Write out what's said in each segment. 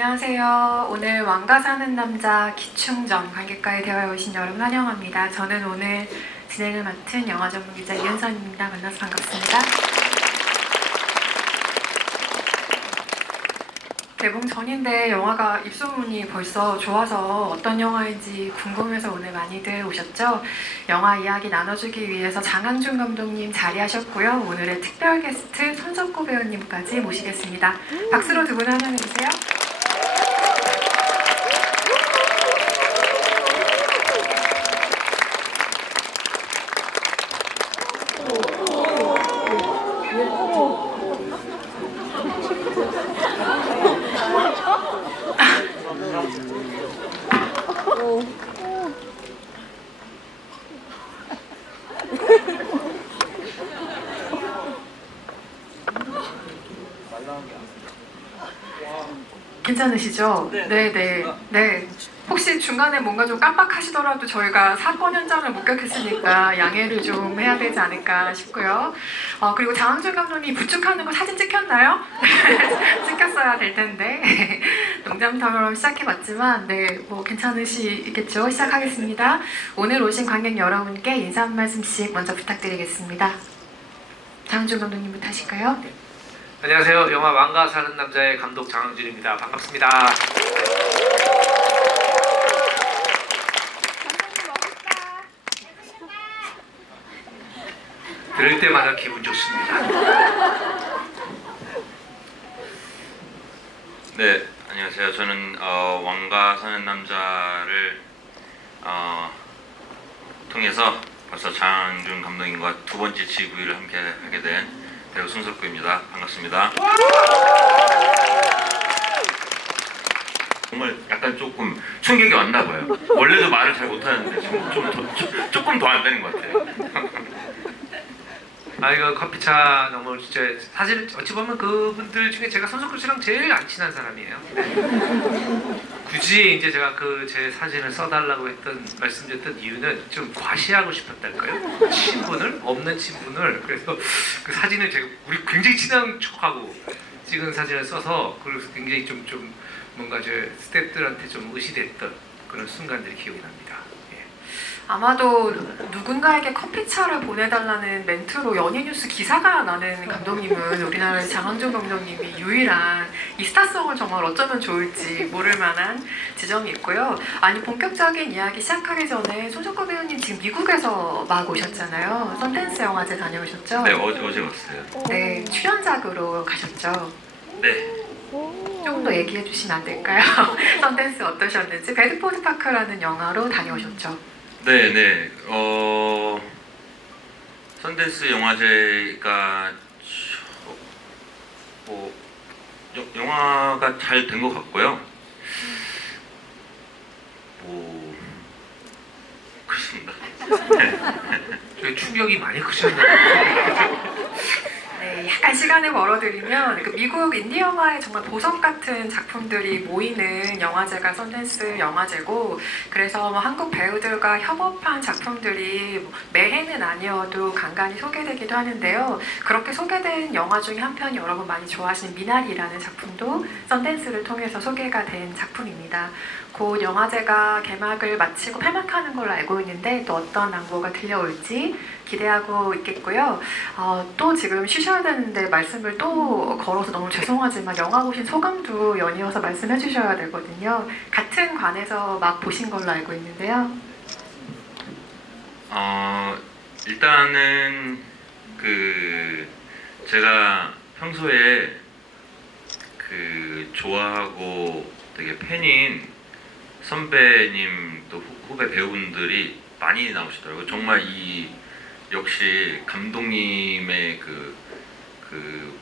안녕하세요. 오늘 왕가 사는 남자 기충전 관객과의 대화에 오신 여러분 환영합니다. 저는 오늘 진행을 맡은 영화 전문 기자 이은선입니다. 만나서 반갑습니다. 개봉 전인데 영화가 입소문이 벌써 좋아서 어떤 영화인지 궁금해서 오늘 많이들 오셨죠? 영화 이야기 나눠주기 위해서 장항준 감독님 자리하셨고요. 오늘의 특별 게스트 손석구 배우님까지 모시겠습니다. 박수로 두 분 환영해주세요. 괜찮으시죠? 네. 혹시 중간에 뭔가 좀 깜빡하시더라도 저희가 사건 현장을 목격했으니까 양해를 좀 해야 되지 않을까 싶고요. 그리고 장항준 감독님 부축하는 거 사진 찍혔나요? 찍혔어야 될 텐데. 농담처럼 시작해봤지만 뭐 괜찮으시겠죠? 시작하겠습니다. 오늘 오신 관객 여러분께 인사 한 말씀씩 먼저 부탁드리겠습니다. 장항준 감독님부터 하실까요? 안녕하세요. 영화 왕가 사는 남자의 감독 장항준입니다. 반갑습니다. 들을 때마다 기분 좋습니다. 네, 안녕하세요. 저는 왕가 사는 남자를 통해서 벌써 장항준 감독님과 두 번째 GV를 함께 하게 된 배우 손석구입니다. 반갑습니다. 정말 약간 조금 충격이 왔나 봐요. 원래도 말을 잘 못하는데 조금 더 안 되는 것 같아요. 이거 커피차 너무 진짜 사실 어찌 보면 그분들 중에 제가 손석구 씨랑 제일 안 친한 사람이에요. 굳이 이제 제가 제 사진을 써달라고 말씀드렸던 이유는 좀 과시하고 싶었달까요? 친분을 없는 친분을 그래서 그 사진을 제가 우리 굉장히 친한 척하고 찍은 사진을 써서 그래서 굉장히 좀 뭔가 제 스태프들한테 좀 의시됐던 그런 순간들이 기억이 납니다. 아마도 누군가에게 커피차를 보내달라는 멘트로 연예뉴스 기사가 나는 감독님은 우리나라의 장항준 감독님이 유일한 이 스타성을 정말 어쩌면 좋을지 모를 만한 지점이 있고요. 본격적인 이야기 시작하기 전에 손석구 배우님 지금 미국에서 막 오셨잖아요. 선댄스 영화제 다녀오셨죠? 네, 어제 왔어요. 네, 출연작으로 가셨죠? 네. 조금 더 얘기해 주시면 안 될까요? 선댄스 어떠셨는지. 배드포드 파크라는 영화로 다녀오셨죠? 네. 선댄스 영화제가 영화가 잘 된 것 같고요. 그렇습니다. 저희 충격이 많이 크셨나요? 네, 약간 시간을 벌어들이면 미국 인디 영화의 정말 보석 같은 작품들이 모이는 영화제가 선댄스 영화제고, 그래서 한국 배우들과 협업한 작품들이 매해는 아니어도 간간히 소개되기도 하는데요. 그렇게 소개된 영화 중에 한 편이 여러분 많이 좋아하시는 미나리라는 작품도 선댄스를 통해서 소개가 된 작품입니다. 곧 영화제가 개막을 마치고 폐막하는 걸로 알고 있는데 또 어떤 낭보가 들려올지 기대하고 있겠고요. 또 지금 쉬셔야 되는데 말씀을 또 걸어서 너무 죄송하지만 영화 보신 소감도 연이어서 말씀해 주셔야 되거든요. 같은 관에서 막 보신 걸로 알고 있는데요. 일단은 제가 평소에 좋아하고 되게 팬인 선배님 또 후배 배우분들이 많이 나오시더라고요. 정말 역시 감독님의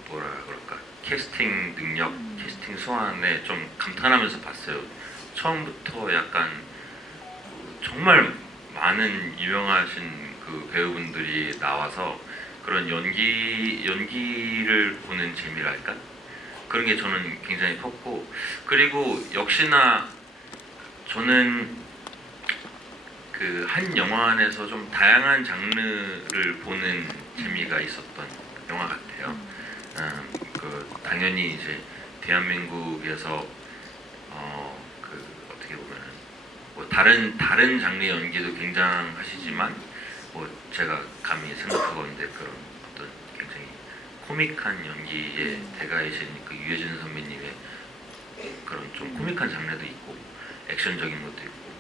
뭐라 그럴까, 캐스팅 능력, 캐스팅 소환에 좀 감탄하면서 봤어요. 처음부터 약간 정말 많은 유명하신 배우분들이 나와서 그런 연기를 보는 재미랄까? 그런 게 저는 굉장히 컸고, 그리고 역시나 저는 한 영화 안에서 좀 다양한 장르를 보는 재미가 있었던 영화 같아요. 당연히 이제 대한민국에서 다른 장르의 연기도 굉장하시지만 뭐 제가 감히 생각하건데 그런 어떤 굉장히 코믹한 연기의 대가이신 그 유해진 선배님의 그런 좀 코믹한 장르도 있고 액션적인 것도 있고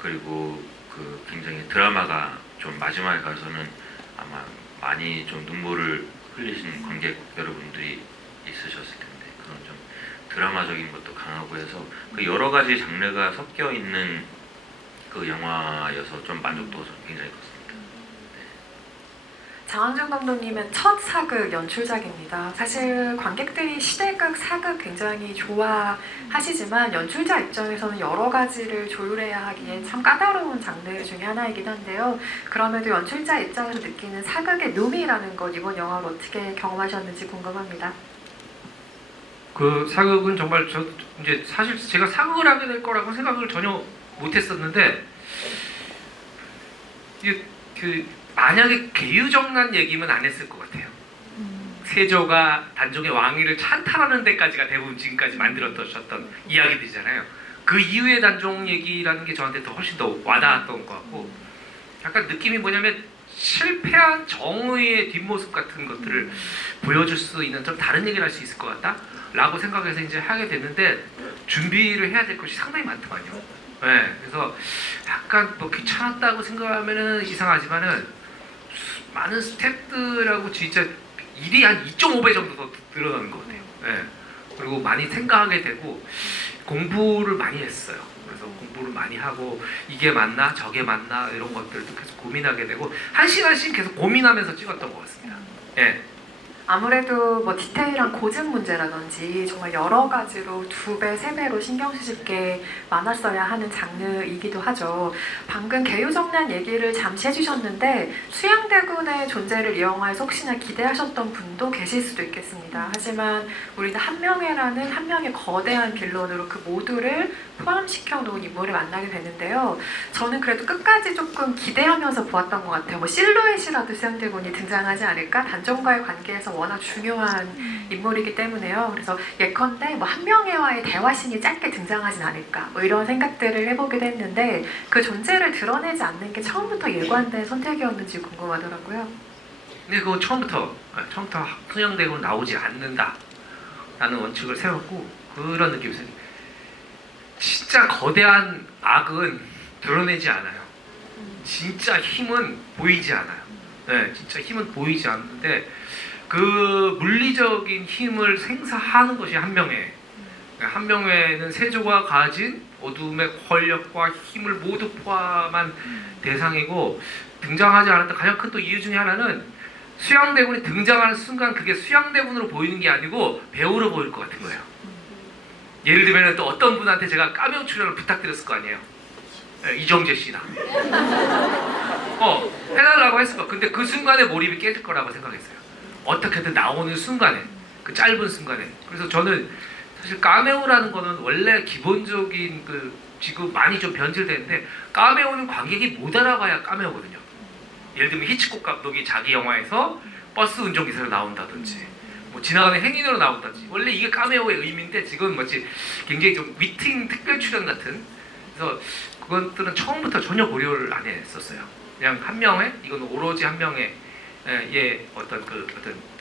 그리고 그 굉장히 드라마가 좀 마지막에 가서는 아마 많이 좀 눈물을 흘리신 관객 여러분들이 있으셨을 텐데 그런 좀 드라마적인 것도 강하고 해서 그 여러 가지 장르가 섞여 있는 그 영화여서 좀 만족도가 좀 굉장히 컸습니다. 장항준 감독님의 첫 사극 연출작입니다. 사실 관객들이 시대극, 사극 굉장히 좋아하시지만 연출자 입장에서는 여러 가지를 조율해야 하기에 참 까다로운 장르 중에 하나이긴 한데요. 그럼에도 연출자 입장에서 느끼는 사극의 묘미라는 것 이번 영화로 어떻게 경험하셨는지 궁금합니다. 그 사극은 정말 저 이제 사실 제가 사극을 하게 될 거라고 생각을 전혀 못했었는데 이게 그 만약에 계유정난 얘기면 안 했을 것 같아요. 세조가 단종의 왕위를 찬탈하는 데까지가 대부분 지금까지 만들었던 이야기들이잖아요. 그 이후의 단종 얘기라는 게 저한테 더 훨씬 더 와닿았던 것 같고 약간 느낌이 뭐냐면 실패한 정의의 뒷모습 같은 것들을 보여줄 수 있는 좀 다른 얘기를 할 수 있을 것 같다 라고 생각해서 이제 하게 됐는데 준비를 해야 될 것이 상당히 많더만요. 네, 그래서 약간 뭐 귀찮았다고 생각하면은 이상하지만은 많은 스태프들하고 진짜 일이 한 2.5배 정도 더 늘어나는 것 같아요. 네. 그리고 많이 생각하게 되고 공부를 많이 했어요. 그래서 공부를 많이 하고 이게 맞나 저게 맞나 이런 것들도 계속 고민하게 되고 한 시간씩 계속 고민하면서 찍었던 것 같습니다. 네. 아무래도 뭐 디테일한 고증 문제라든지 정말 여러 가지로 2배, 3배로 신경 쓰실 게 많았어야 하는 장르이기도 하죠. 방금 계유정난 얘기를 잠시 해주셨는데 수양대군의 존재를 이 영화에서 혹시나 기대하셨던 분도 계실 수도 있겠습니다. 하지만 우리는 한명회라는 한 명의 거대한 빌런으로 그 모두를 포함시켜 놓은 인물을 만나게 되는데요. 저는 그래도 끝까지 조금 기대하면서 보았던 것 같아요. 뭐 실루엣이라도 수양대군이 등장하지 않을까? 단종과의 관계에서 워낙 중요한 인물이기 때문에요. 그래서 예컨대 뭐 한명회와의 대화신이 짧게 등장하진 않을까? 뭐 이런 생각들을 해보기도 했는데 그 존재를 드러내지 않는 게 처음부터 일관된 선택이었는지 궁금하더라고요. 근데 그거 처음부터 수양대군 나오지 않는다 라는 원칙을 세웠고 그런 느낌이었어요. 진짜 거대한 악은 드러내지 않아요. 진짜 힘은 보이지 않아요. 네, 진짜 힘은 보이지 않는데 그 물리적인 힘을 생사하는 것이 한명회. 한명회는 세조가 가진 어둠의 권력과 힘을 모두 포함한 대상이고 등장하지 않았던 가장 큰 또 이유 중에 하나는 수양대군이 등장하는 순간 그게 수양대군으로 보이는 게 아니고 배우로 보일 것 같은 거예요. 예를 들면 또 어떤 분한테 제가 카메오 출연을 부탁드렸을 거 아니에요. 이정재 씨나 해달라고 했을 거. 근데 그 순간에 몰입이 깨질 거라고 생각했어요. 어떻게든 나오는 순간에 그 짧은 순간에. 그래서 저는 사실 카메오라는 거는 원래 기본적인 그 지금 많이 좀 변질되는데 카메오는 관객이 못 알아봐야 카메오거든요. 예를 들면 히치콕 감독이 자기 영화에서 버스 운전기사로 나온다든지 뭐 지나가는 행인으로 나온다든지 원래 이게 카메오의 의미인데 지금 마치 굉장히 좀 위팅 특별 출연 같은. 그래서 그것들은 처음부터 전혀 고려를 안 했었어요. 그냥 한명회 이건 오로지 한명회의 어떤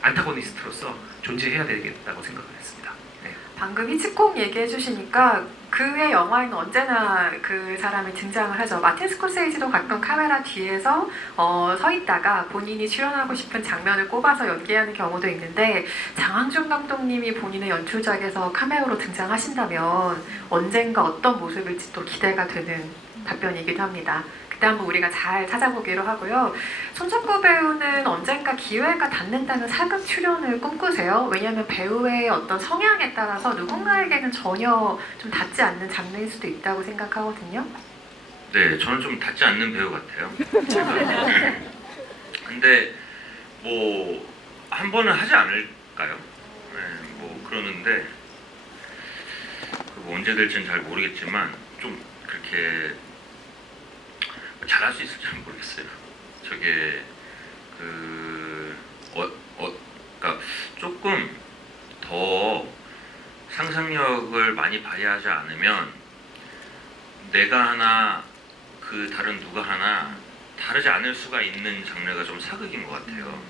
안타고니스트로서 존재해야 되겠다고 생각을 했습니다. 네. 방금 히치콕 얘기해 주시니까 그의 영화에는 언제나 그 사람이 등장을 하죠. 마틴 스콜세이지도 가끔 카메라 뒤에서 서 있다가 본인이 출연하고 싶은 장면을 꼽아서 연기하는 경우도 있는데 장항준 감독님이 본인의 연출작에서 카메오로 등장하신다면 언젠가 어떤 모습일지 또 기대가 되는 답변이기도 합니다. 그때 한번 우리가 잘 찾아보기로 하고요. 손석구 배우는 언젠가 기회가 닿는다는 사극 출연을 꿈꾸세요? 왜냐하면 배우의 어떤 성향에 따라서 누군가에게는 전혀 좀 닿지 않는 장르일 수도 있다고 생각하거든요. 네, 저는 좀 닿지 않는 배우 같아요. 근데 뭐 한 번은 하지 않을까요? 네, 뭐 그러는데 뭐 언제 될지는 잘 모르겠지만 좀 그렇게 잘할 수 있을지 모르겠어요. 저게 그러니까 조금 더 상상력을 많이 발휘하지 않으면 내가 하나 그 다른 누가 하나 다르지 않을 수가 있는 장르가 좀 사극인 것 같아요.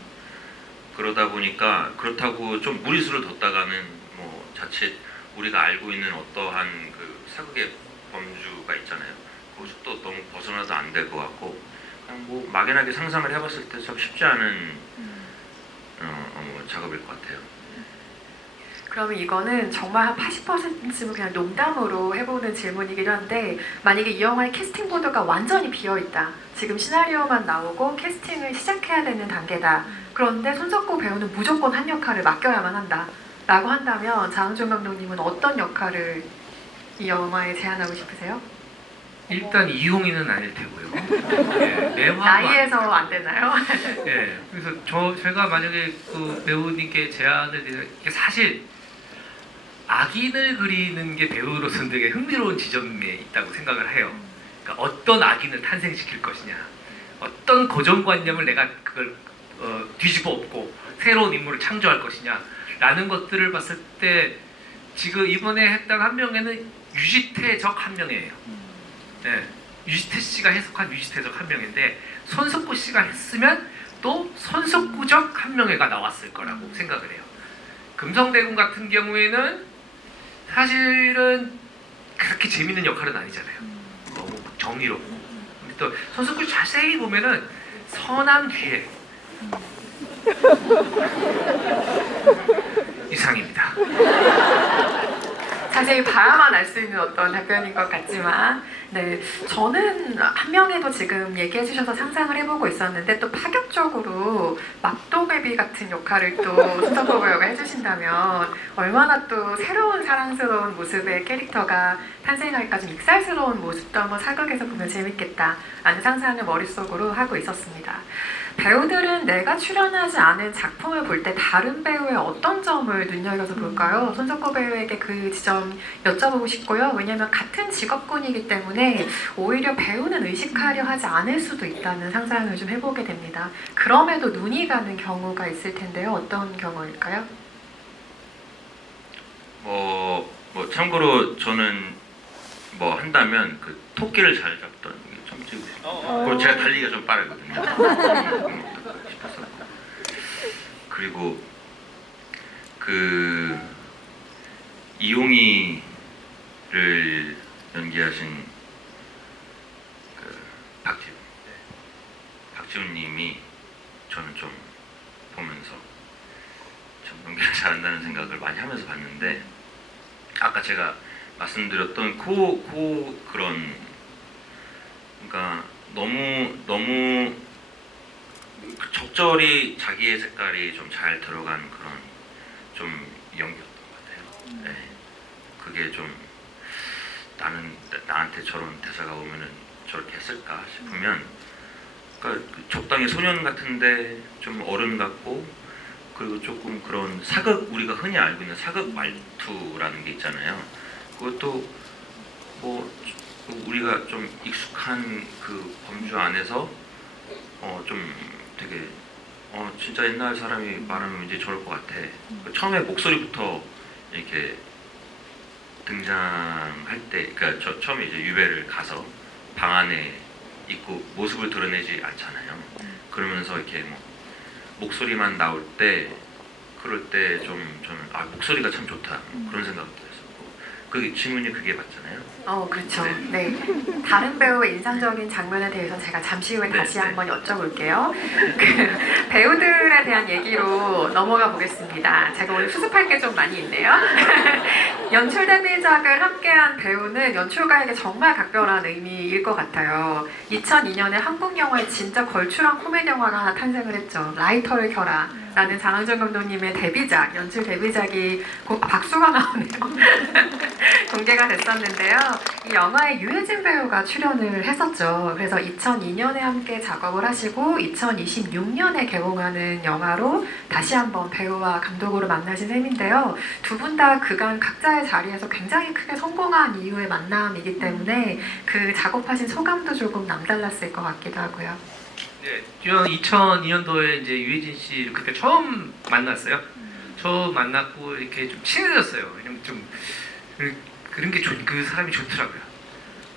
그러다 보니까 그렇다고 좀 무리수를 뒀다가는 뭐 자칫 우리가 알고 있는 어떠한 그 사극의 범주가 있잖아요. 거기서 또 너무 벗어나도 안 될 것 같고 그냥 뭐 막연하게 상상을 해봤을 때 참 쉽지 않은 작업일 것 같아요. 그러면 이거는 정말 한 80%쯤은 그냥 농담으로 해보는 질문이기도 한데, 만약에 이 영화의 캐스팅 보드가 완전히 비어있다. 지금 시나리오만 나오고 캐스팅을 시작해야 되는 단계다. 그런데 손석구 배우는 무조건 한 역할을 맡겨야만 한다. 라고 한다면 장항준 감독님은 어떤 역할을 이 영화에 제안하고 싶으세요? 일단 이용이는 아닐 테고요. 예, 매화도 나이에서 안 되나요? 예, 그래서 제가 만약에 그 배우님께 제안을 드리면 이게 사실 악인을 그리는 게 배우로서는 되게 흥미로운 지점에 있다고 생각을 해요. 그러니까 어떤 악인을 탄생시킬 것이냐, 어떤 고정관념을 내가 그걸 뒤집어 엎고 새로운 인물을 창조할 것이냐라는 것들을 봤을 때 지금 이번에 했던 한 명에는 유지태적 한 명이에요. 네, 유지태 씨가 해석한 유지태적 한 명인데 손석구 씨가 했으면 또 손석구적 한 명애가 나왔을 거라고 생각을 해요. 금성대군 같은 경우에는 사실은 그렇게 재밌는 역할은 아니잖아요. 너무 정의롭고. 근데 또 손석구 자세히 보면은 선한 뒤에 이상입니다. 자세히 봐야만 알 수 있는 어떤 답변인 것 같지만, 네, 저는 한 명에도 지금 얘기해 주셔서 상상을 해보고 있었는데 또 파격적으로 막도개비 같은 역할을 또 손석구 배우가 해주신다면 얼마나 또 새로운 사랑스러운 모습의 캐릭터가 탄생할까, 좀 익살스러운 모습도 한번 사극에서 보면 재밌겠다 라는 상상을 머릿속으로 하고 있었습니다. 배우들은 내가 출연하지 않은 작품을 볼 때 다른 배우의 어떤 점을 눈여겨서 볼까요? 손석구 배우에게 그 지점 여쭤보고 싶고요. 왜냐하면 같은 직업군이기 때문에 오히려 배우는 의식하려 하지 않을 수도 있다는 상상을 좀 해보게 됩니다. 그럼에도 눈이 가는 경우가 있을 텐데요. 어떤 경우일까요? 뭐 참고로 저는 뭐 한다면 그 토끼를 잘 잡던 좀 찍고 싶어요. 그리고 제가 달리기가 좀 빠르거든요. 싶어서. 그리고 그 이용이를 연기하신 그 박지훈님이 저는 좀 보면서 좀 연기를 잘한다는 생각을 많이 하면서 봤는데, 아까 제가 말씀드렸던 그런, 그러니까 너무 적절히 자기의 색깔이 좀 잘 들어간 그런 좀 연기였던 것 같아요. 네. 그게 좀 나한테 저런 대사가 오면은 저렇게 했을까 싶으면, 그러니까 적당히 소년 같은데 좀 어른 같고, 그리고 조금 그런 사극, 우리가 흔히 알고 있는 사극 말투라는 게 있잖아요. 그것도 뭐 우리가 좀 익숙한 그 범주 안에서 좀 되게 진짜 옛날 사람이 말하면 이제 저럴 것 같아. 처음에 목소리부터 이렇게 등장할 때, 그러니까 처음에 이제 유배를 가서 방 안에 있고 모습을 드러내지 않잖아요. 그러면서 이렇게 뭐 목소리만 나올 때, 그럴 때 좀 저는 목소리가 참 좋다 그런 생각도 했었고, 그 질문이 그게 맞잖아요. 그렇죠. 네. 다른 배우의 인상적인 장면에 대해서 제가 잠시 후에 다시 한번 여쭤볼게요. 그 배우들에 대한 얘기로 넘어가 보겠습니다. 제가 오늘 수습할 게 좀 많이 있네요. 연출 데뷔작을 함께한 배우는 연출가에게 정말 각별한 의미일 것 같아요. 2002년에 한국 영화에 진짜 걸출한 코미디 영화가 하나 탄생을 했죠. 라이터를 켜라 라는 장항준 감독님의 데뷔작, 연출 데뷔작이 박수가 나오네요. 공개가 됐었는데요. 이 영화에 유해진 배우가 출연을 했었죠. 그래서 2002년에 함께 작업을 하시고 2026년에 개봉하는 영화로 다시 한번 배우와 감독으로 만나신 셈인데요. 두 분 다 그간 각자의 자리에서 굉장히 크게 성공한 이후의 만남이기 때문에 그 작업하신 소감도 조금 남달랐을 것 같기도 하고요. 네, 2002년도에 이제 유해진 씨를 그때 처음 만났어요. 처음 만났고 이렇게 좀 친해졌어요. 왜냐면 좀 그런 게 그 사람이 좋더라고요.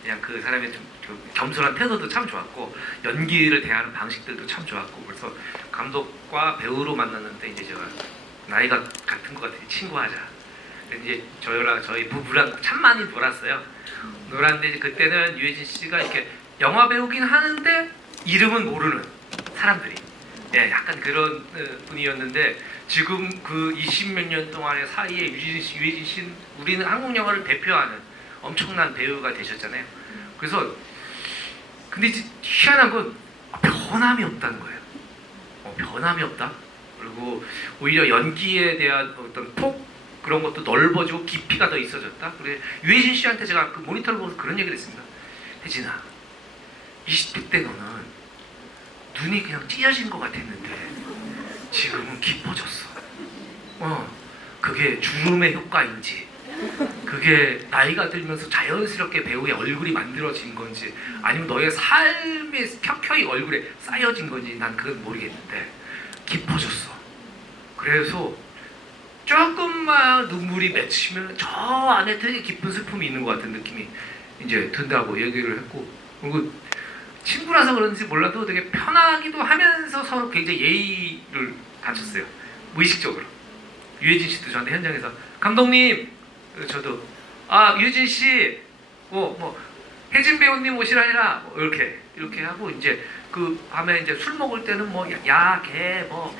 그냥 그 사람의 좀 겸손한 태도도 참 좋았고 연기를 대하는 방식들도 참 좋았고 그래서 감독과 배우로 만났는데 이제 제가 나이가 같은 것 같아요. 친구하자. 이제 저희 부부랑 참 많이 놀았어요. 놀았는데 이제 그때는 유해진 씨가 이렇게 영화 배우긴 하는데 이름은 모르는 사람들이 예, 약간 그런 분이었는데 지금 그 20몇 년 동안의 사이에 유해진 씨는 우리는 한국 영화를 대표하는 엄청난 배우가 되셨잖아요. 그래서 근데 이제 희한한 건 변함이 없다는 거예요. 변함이 없다. 그리고 오히려 연기에 대한 어떤 폭 그런 것도 넓어지고 깊이가 더 있어졌다. 그래 유해진 씨한테 제가 그 모니터를 보면서 그런 얘기를 했습니다. 혜진아, 20대 때 너는 눈이 그냥 찢어진 것 같았는데 지금은 깊어졌어. 그게 주름의 효과인지 그게 나이가 들면서 자연스럽게 배우의 얼굴이 만들어진 건지 아니면 너의 삶의 켜켜이 얼굴에 쌓여진 건지 난 그건 모르겠는데 깊어졌어. 그래서 조금만 눈물이 맺히면 저 안에 되게 깊은 슬픔이 있는 것 같은 느낌이 이제 든다고 얘기를 했고 그리고 친구라서 그런지 몰라도 되게 편하기도 하면서 서로 굉장히 예의를 갖췄어요. 무의식적으로. 유해진 씨도 저한테 현장에서 감독님 저도 유해진 씨 뭐 혜진 배우님 오시라 해라 뭐 이렇게 하고 이제 그 밤에 이제 술 먹을 때는 뭐 야 개 뭐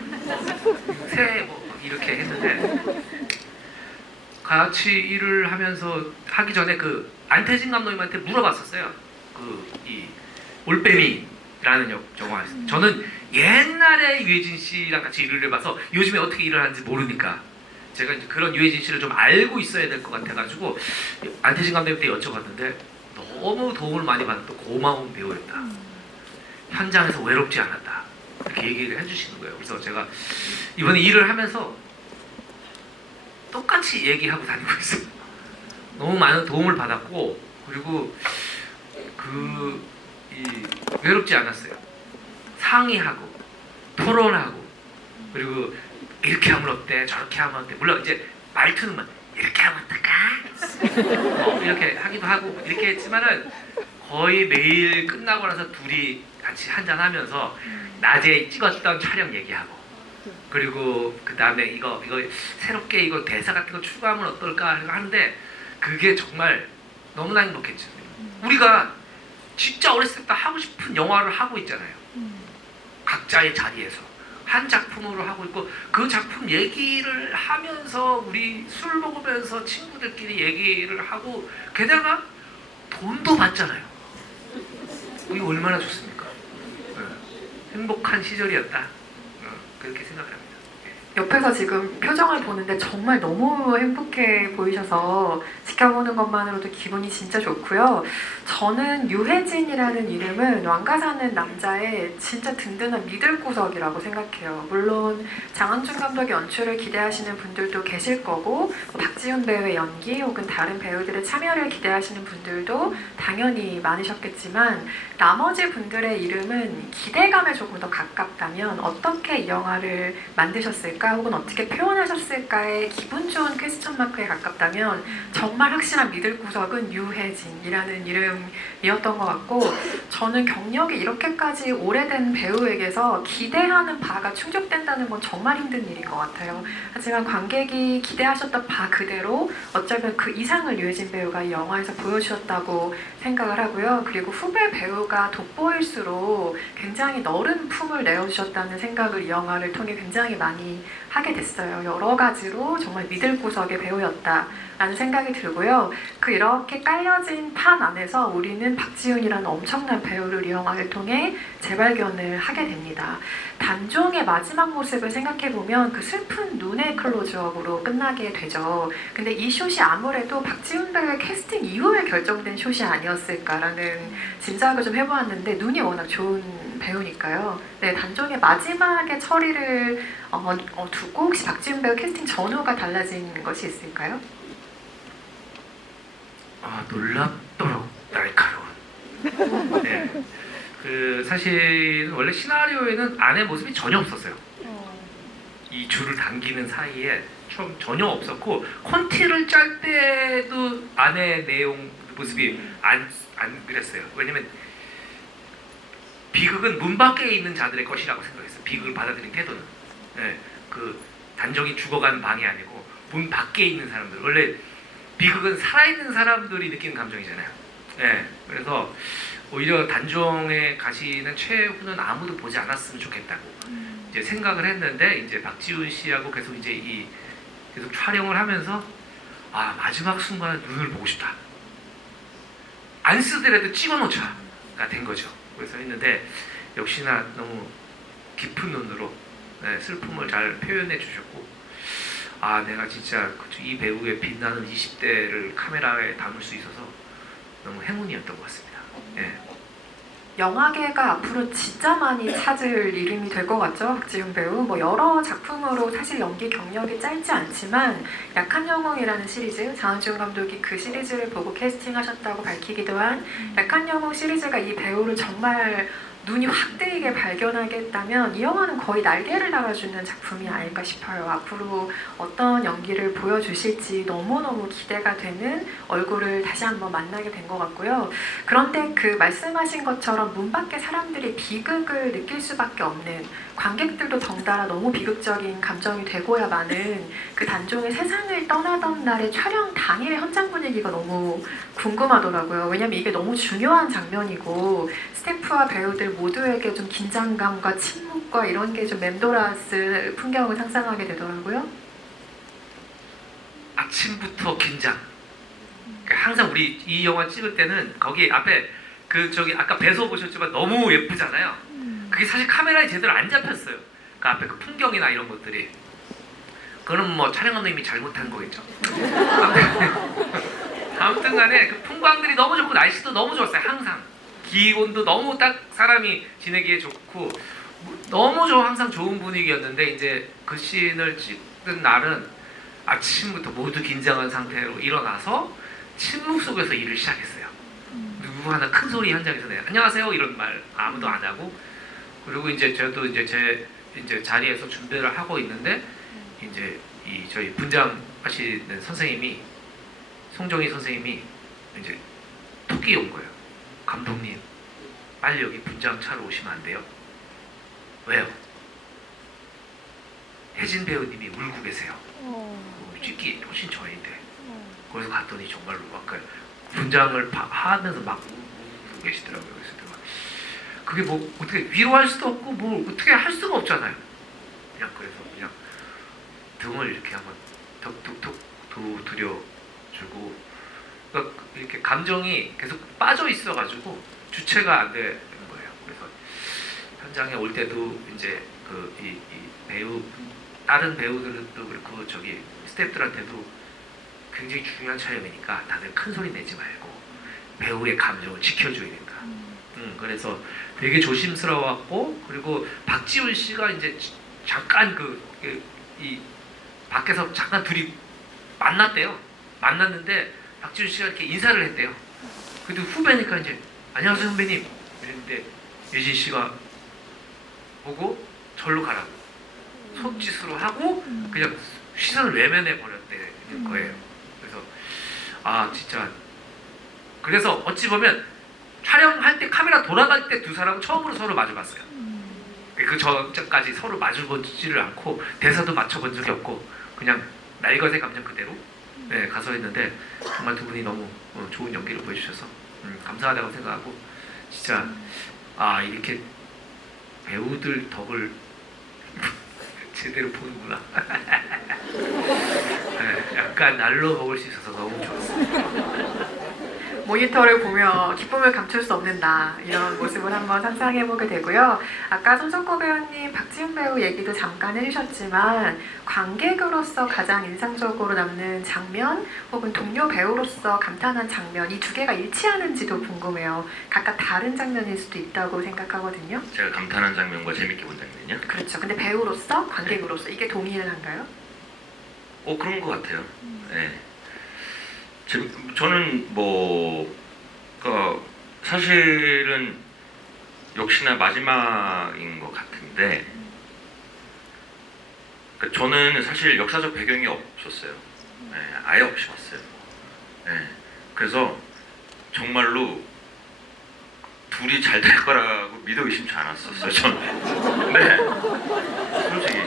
새 뭐 이렇게 했는데 같이 일을 하면서 하기 전에 그 안태진 감독님한테 물어봤었어요. 이 올빼미라는 영화에서 저는 옛날에 유해진 씨랑 같이 일을 해봐서 요즘에 어떻게 일을 하는지 모르니까 제가 이제 그런 유해진 씨를 좀 알고 있어야 될 것 같아가지고 안태진 감독님한테 여쭤봤는데 너무 도움을 많이 받았던 고마운 배우였다. 현장에서 외롭지 않았다. 이렇게 얘기를 해주시는 거예요. 그래서 제가 이번에 일을 하면서 똑같이 얘기하고 다니고 있어요. 너무 많은 도움을 받았고 그리고 외롭지 않았어요. 상의하고 토론하고 그리고 이렇게 하면 어때 저렇게 하면 어때 물론 이제 말투는 막 이렇게 하면 어떨까 이렇게 하기도 하고 이렇게 했지만은 거의 매일 끝나고 나서 둘이 같이 한잔하면서 낮에 찍었던 촬영 얘기하고 그리고 그 다음에 이거 새롭게 이거 대사 같은 거 추가하면 어떨까 하는데 그게 정말 너무나 행복했죠. 우리가 진짜 어렸을 때부터 하고 싶은 영화를 하고 있잖아요. 각자의 자리에서 한 작품으로 하고 있고 그 작품 얘기를 하면서 우리 술 먹으면서 친구들끼리 얘기를 하고 게다가 돈도 받잖아요. 이게 얼마나 좋습니까? 행복한 시절이었다. 그렇게 생각합니다. 옆에서 지금 표정을 보는데 정말 너무 행복해 보이셔서 지켜보는 것만으로도 기분이 진짜 좋고요. 저는 유해진이라는 이름은 왕가 사는 남자의 진짜 든든한 미들구석이라고 생각해요. 물론 장항준 감독의 연출을 기대하시는 분들도 계실 거고 박지훈 배우의 연기 혹은 다른 배우들의 참여를 기대하시는 분들도 당연히 많으셨겠지만 나머지 분들의 이름은 기대감에 조금 더 가깝다면 어떻게 이 영화를 만드셨을까 혹은 어떻게 표현하셨을까의 기분 좋은 퀘스천 마크에 가깝다면 정말 확실한 믿을 구석은 유해진이라는 이름이었던 것 같고 저는 경력이 이렇게까지 오래된 배우에게서 기대하는 바가 충족된다는 건 정말 힘든 일인 것 같아요. 하지만 관객이 기대하셨던 바 그대로 어쩌면 그 이상을 유해진 배우가 이 영화에서 보여주셨다고 생각을 하고요. 그리고 후배 배우가 돋보일수록 굉장히 너른 품을 내어주셨다는 생각을 이 영화를 통해 굉장히 많이 하게 됐어요. 여러 가지로 정말 믿을 구석의 배우였다라는 생각이 들고요. 이렇게 깔려진 판 안에서 우리는 박지훈이라는 엄청난 배우를 이 영화를 통해 재발견을 하게 됩니다. 단종의 마지막 모습을 생각해보면 그 슬픈 눈의 클로즈업으로 끝나게 되죠. 근데 이 숏이 아무래도 박지훈 배우의 캐스팅 이후에 결정된 숏이 아니었을까라는 짐작을 좀 해보았는데 눈이 워낙 좋은 배우니까요. 네, 단종의 마지막에 처리를 두고 혹시 박지훈 배우 캐스팅 전후가 달라진 것이 있을까요? 놀랍도록 날카로운. 네. 사실 원래 시나리오에는 아내 모습이 전혀 없었어요. 이 줄을 당기는 사이에 전혀 없었고 콘티를 짤 때도 아내 내용 모습이 안 그랬어요. 왜냐면 비극은 문 밖에 있는 자들의 것이라고 생각했어요. 비극을 받아들인 태도는. 예, 그 단정히 죽어간 방이 아니고 문 밖에 있는 사람들. 원래 비극은 살아있는 사람들이 느끼는 감정이잖아요. 예, 그래서 오히려 단종에 가시는 최후는 아무도 보지 않았으면 좋겠다고 이제 생각을 했는데 이제 박지훈 씨하고 계속 이제 계속 촬영을 하면서 아 마지막 순간에 눈을 보고 싶다. 안 쓰더라도 찍어놓자가 된 거죠. 그래서 했는데 역시나 너무 깊은 눈으로 슬픔을 잘 표현해 주셨고 아 내가 진짜 이 배우의 빛나는 20대를 카메라에 담을 수 있어서 너무 행운이었던 것 같습니다. 예. 영화계가 앞으로 진짜 많이 찾을 이름이 될 것 같죠? 박지훈 배우. 뭐 여러 작품으로 사실 연기 경력이 짧지 않지만 약한 영웅이라는 시리즈, 장은지훈 감독이 그 시리즈를 보고 캐스팅하셨다고 밝히기도 한 약한 영웅 시리즈가 이 배우를 정말 눈이 확 뜨이게 발견하게 했다면 이 영화는 거의 날개를 달아주는 작품이 아닐까 싶어요. 앞으로 어떤 연기를 보여주실지 너무너무 기대가 되는 얼굴을 다시 한번 만나게 된 것 같고요. 그런데 그 말씀하신 것처럼 문 밖에 사람들이 비극을 느낄 수밖에 없는, 관객들도 덩달아 너무 비극적인 감정이 되고야 마는 그 단종의 세상을 떠나던 날의 촬영 당일의 현장 분위기가 너무 궁금하더라고요. 왜냐면 이게 너무 중요한 장면이고 스태프와 배우들 모두에게 좀 긴장감과 침묵과 이런 게 좀 맴돌았을 풍경을 상상하게 되더라고요. 아침부터 긴장. 그러니까 항상 우리 이 영화 찍을 때는 거기 앞에 아까 배서 보셨지만 너무 예쁘잖아요. 그게 사실 카메라에 제대로 안 잡혔어요. 그 앞에 그 풍경이나 이런 것들이. 그거는 뭐 촬영 감독님이 잘못한 거겠죠. 아무튼간에 그 풍광들이 너무 좋고 날씨도 너무 좋았어요. 항상 기온도 너무 딱 사람이 지내기에 좋고 너무 항상 좋은 분위기였는데 이제 그 씬을 찍는 날은 아침부터 모두 긴장한 상태로 일어나서 침묵 속에서 일을 시작했어요. 누구 하나 큰 소리 현장에서 내요. 안녕하세요 이런 말 아무도 안 하고 그리고 이제 저도 이제 제 자리에서 준비를 하고 있는데 이제 저희 분장 하시는 선생님이 송정희 선생님이 이제 톡이 온 거예요. 감독님 빨리 여기 분장 차로 오시면 안 돼요? 왜요? 혜진 배우님이 울고 계세요. 찍기 훨씬 전인데 거기서 갔더니 정말로 막 분장을 하면서 막 울고 계시더라고요. 그래서 내가 그게 뭐 어떻게 위로할 수도 없고 뭐 어떻게 할 수가 없잖아요. 그냥 그래서 그냥 등을 이렇게 한번 톡톡톡 두드려주고 그러니까 이렇게 감정이 계속 빠져 있어가지고 주체가 안 되는 거예요. 그래서 현장에 올 때도 이제 이 배우 다른 배우들도 그렇고 저기 스태프들한테도 굉장히 중요한 촬영이니까 다들 큰 소리 내지 말고 배우의 감정을 지켜줘야 된다. 그래서 되게 조심스러웠고 그리고 박지훈 씨가 이제 잠깐 이 밖에서 잠깐 둘이 만났대요. 만났는데 박지훈 씨가 이렇게 인사를 했대요. 그래도 후배니까 이제 안녕하세요 선배님 이랬는데 예진 씨가 보고 절로 가라고 손짓으로 하고 그냥 시선을 외면해 버렸다는 거예요. 그래서 아 진짜 그래서 어찌 보면 촬영할 때 카메라 돌아갈 때 두 사람은 처음으로 서로 마주봤어요. 그 전까지 서로 마주보지를 않고 대사도 맞춰본 적이 없고 그냥 날것의 감정 그대로 가서 했는데 정말 두 분이 너무 좋은 연기를 보여주셔서 감사하다고 생각하고 진짜 아 이렇게 배우들 덕을 제대로 보는구나. 약간 날로 먹을 수 있어서 너무 좋았어요. 모니터를 보며 기쁨을 감출 수 없는 나 이런 모습을 한번 상상해보게 되고요. 아까 손석구 배우님, 박지훈 배우 얘기도 잠깐 해주셨지만 관객으로서 가장 인상적으로 남는 장면 혹은 동료 배우로서 감탄한 장면 이 두 개가 일치하는지도 궁금해요. 각각 다른 장면일 수도 있다고 생각하거든요. 제가 감탄한 장면과 재밌게 본 장면이요? 그렇죠. 근데 배우로서, 관객으로서 이게 동일한가요? 그런 것 같아요. 네. 저는 사실은 역시나 마지막인 것 같은데 저는 사실 역사적 배경이 없었어요. 네, 아예 없이 봤어요. 네, 그래서 정말로 둘이 잘 될 거라고 믿어 의심치 않았었어요. 저는. 네, 솔직히.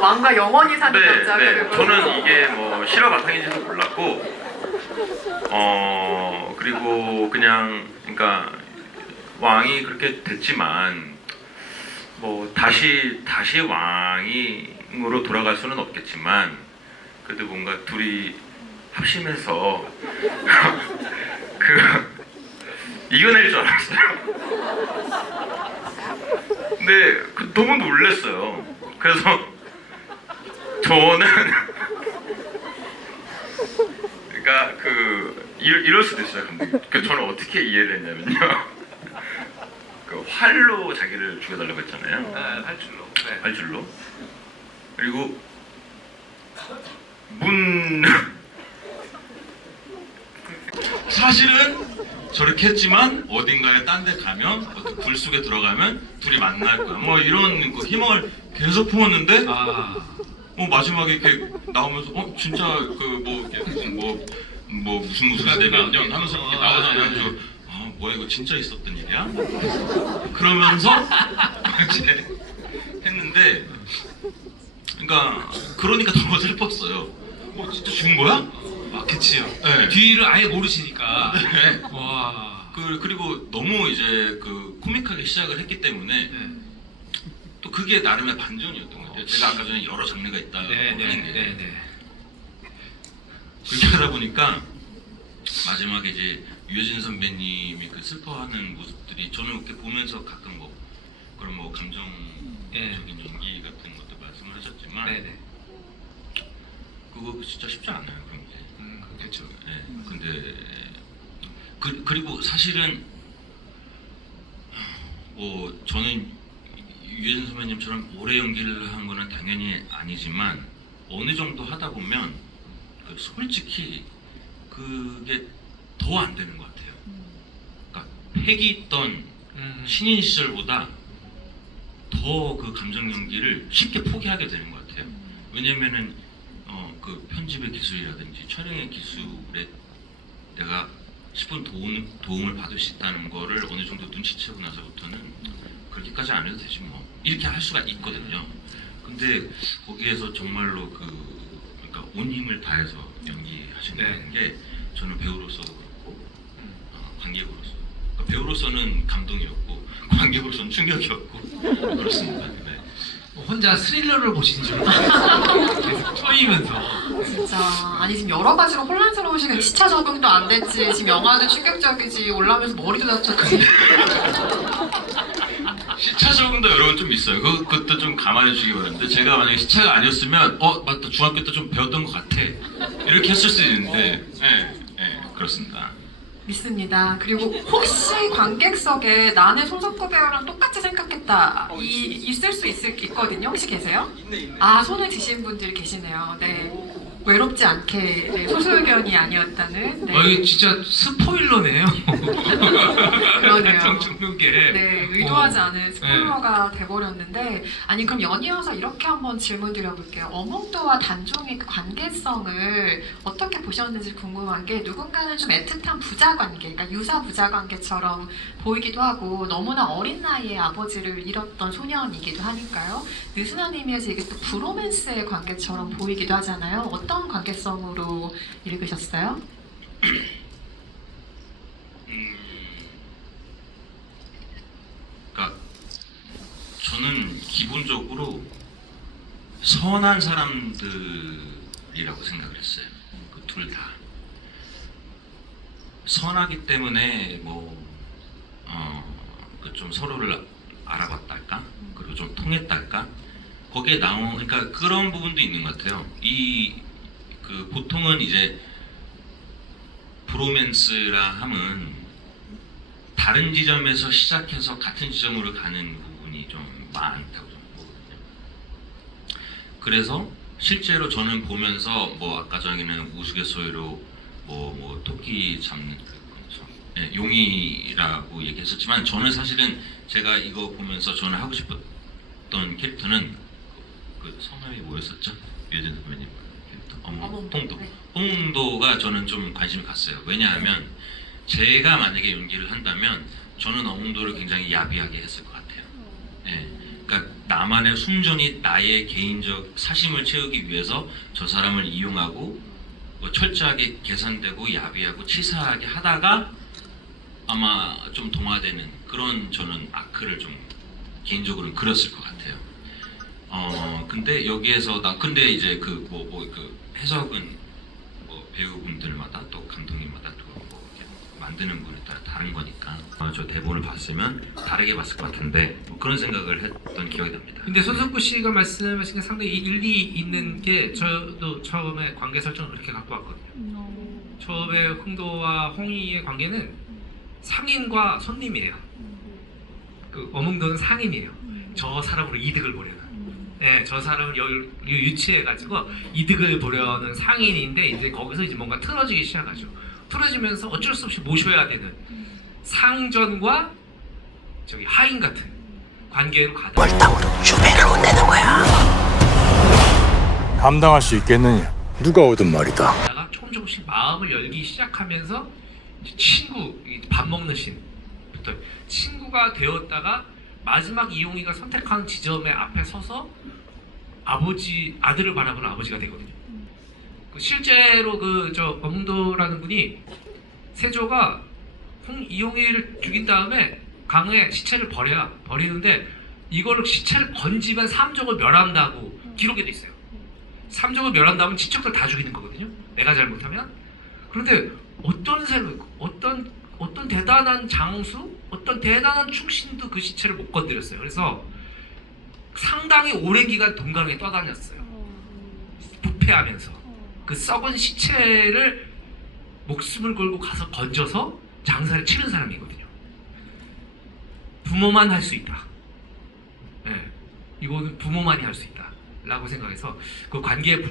왕과 영원히 사는 네, 남자. 네. 그리고 저는 이게 뭐 실화 바탕인지도 몰랐고, 그리고 그냥 그러니까 왕이 그렇게 됐지만 뭐 다시 왕으로 돌아갈 수는 없겠지만 그래도 뭔가 둘이 합심해서 이겨낼 줄 알았어요. 근데 너무 놀랐어요. 그래서 저는 그러니까 이럴 수도 있어요. 근데 저는 어떻게 이해를 했냐면요. 그 활로 자기를 죽여달라고 했잖아요. 네, 활줄로. 네. 활줄로. 그리고 사실은 저렇게 했지만 어딘가에 딴 데 가면 어떤 굴 속에 들어가면 둘이 만날 거야. 뭐 이런 그 희망을 계속 품었는데 마지막에 이렇게 나오면서 진짜 뭐 무슨 몇 년 하면서 이렇게 나오잖아요. 그래서 뭐야 이거 진짜 있었던 일이야? 그러면서 이제 했는데 그러니까 더 슬펐어요. 진짜 죽은 거야? 그치요. 네. 뒤를 아예 모르시니까. 네. 와. 그리고 너무 이제 코믹하게 시작을 했기 때문에 네. 또 그게 나름의 반전이었던 것 같아요. 제가 아까 전에 여러 장르가 있다고 네, 하는 네, 게 네, 네. 그렇게 하다 보니까 마지막에 이제 유해진 선배님이 그 슬퍼하는 모습들이 저는 이렇게 보면서 가끔 그런 감정적인 네. 연기 같은 것도 말씀을 하셨지만 네, 네. 그거 진짜 쉽지 않아요. 그런 게. 그렇죠. 네, 근데 그리고 사실은 저는 유해진 선배님처럼 오래 연기를 한 거는 당연히 아니지만 어느 정도 하다 보면 솔직히 그게 더 안 되는 것 같아요. 그러니까 패기 있던 신인 시절보다 더 그 감정 연기를 쉽게 포기하게 되는 것 같아요. 왜냐면은 그 편집의 기술이라든지 촬영의 기술에 내가 10분 도움을 받을 수 있다는 거를 어느 정도 눈치채고 나서부터는 그렇게까지 안 해도 되지 뭐 이렇게 할 수가 있거든요. 근데 거기에서 정말로 그러니까 온 힘을 다해서 연기하신다는 게 저는 배우로서도 그렇고 관객으로서 그러니까 배우로서는 감동이었고 관객으로서는 충격이었고 그렇습니다. 네. 혼자 스릴러를 보신 줄 계속 쪼이면서. 진짜 아니 지금 여러 가지로 혼란스러우시게 시차 적응도 안 됐지 지금 영화도 충격적이지 올라오면서 머리도 다쳤지. 시차 적응도 여러분 좀 있어요. 그것도 좀 감안해 주시기 바랍니다. 제가 만약에 시차가 아니었으면 맞다 중학교 때 좀 배웠던 것 같아 이렇게 했을 수 있는데 네, 그렇습니다. 믿습니다. 그리고 혹시 관객석에 나는 손석구 배우랑 똑같이 생각했다 있을 수 있거든요. 혹시 계세요? 아 손을 드신 분들이 계시네요. 네. 외롭지 않게 네, 소수의견이 아니었다는. 네. 이게 진짜 스포일러네요. 그러네요. 감정 죽는 게. 네, 의도하지 않은 스포일러가 돼버렸는데 아니 그럼 연이어서 이렇게 한번 질문 드려볼게요. 어몽도와 단종의 그 관계성을 어떻게 보셨는지 궁금한 게 누군가는 좀 애틋한 부자 관계, 그러니까 유사 부자 관계처럼 보이기도 하고 너무나 어린 나이에 아버지를 잃었던 소년이기도 하니까요. 느슨한 의미에서 이게 또 브로맨스의 관계처럼 보이기도 하잖아요. 어떤 관계성으로 읽으셨어요? 그러니까 저는 기본적으로 선한 사람들이라고 생각을 했어요. 그 둘 다 선하기 때문에 좀 서로를 알아봤달까, 그리고 좀 통했달까, 거기에 그러니까 그런 부분도 있는 것 같아요. 보통은 이제 브로맨스라 함은 다른 지점에서 시작해서 같은 지점으로 가는 부분이 좀 많다고 좀 보거든요. 그래서 실제로 저는 보면서 아까 전에는 우스갯소리로 토끼 잡는 네, 용이라고 얘기했었지만 저는 사실은 제가 이거 보면서 저는 하고 싶었던 캐릭터는 그 성함이 뭐였었죠? 유해진 선배님 캐릭터 홍도. 네. 홍도가 저는 좀 관심이 갔어요. 왜냐하면 제가 만약에 연기를 한다면 저는 어몽도를 굉장히 야비하게 했을 것 같아요. 예. 그러니까 나만의 숨전이 나의 개인적 사심을 채우기 위해서 저 사람을 이용하고 뭐 철저하게 계산되고 야비하고 치사하게 하다가 아마 좀 동화되는 그런 저는 아크를 좀 개인적으로는 그렸을 것 같아요. 근데 여기에서 근데 이제 그 해석은 뭐 배우분들마다 또 감독님마다 또 뭐 만드는 분에 따라 다른 거니까 저 대본을 봤으면 다르게 봤을 것 같은데 뭐 그런 생각을 했던 기억이 납니다. 근데 손석구 씨가 말씀하신 게 상당히 일리 있는 게 저도 처음에 관계 설정을 그렇게 갖고 왔거든요. 처음에 흥도와 홍희의 관계는 상인과 손님이에요. 그 어몽도는 상인이에요. 저 사람으로 이득을 보려는. 네, 저 사람을 유치해가지고 이득을 보려는 상인인데 이제 거기서 이제 뭔가 틀어지기 시작하죠. 틀어지면서 어쩔 수 없이 모셔야 되는 상전과 저기 하인 같은 관계로 가다. 월당으로 주배를 혼내는 거야. 감당할 수 있겠느냐? 누가 오든 말이다. 다가 조금씩 마음을 열기 시작하면서 이제 친구 밥 먹는 씬부터 친구가 되었다가 마지막 이용이가 선택한 지점의 앞에 서서 아들을 바라보는 아버지가 되거든요. 실제로 저 어몽도라는 분이 세조가 이용이를 죽인 다음에 강에 시체를 버리는데 이거를 시체를 건지면 삼족을 멸한다고 기록에 돼 있어요. 삼족을 멸한다면 친척들 다 죽이는 거거든요. 내가 잘못하면. 그런데 어떤 대단한 장수, 어떤 대단한 충신도 그 시체를 못 건드렸어요. 그래서 상당히 오랜 기간 동강에 떠다녔어요. 부패하면서 그 썩은 시체를 목숨을 걸고 가서 건져서 장사를 치른 사람이거든요. 부모만 할 수 있다. 네, 이거는 부모만이 할 수 있다. 라고 생각해서 그 관계성의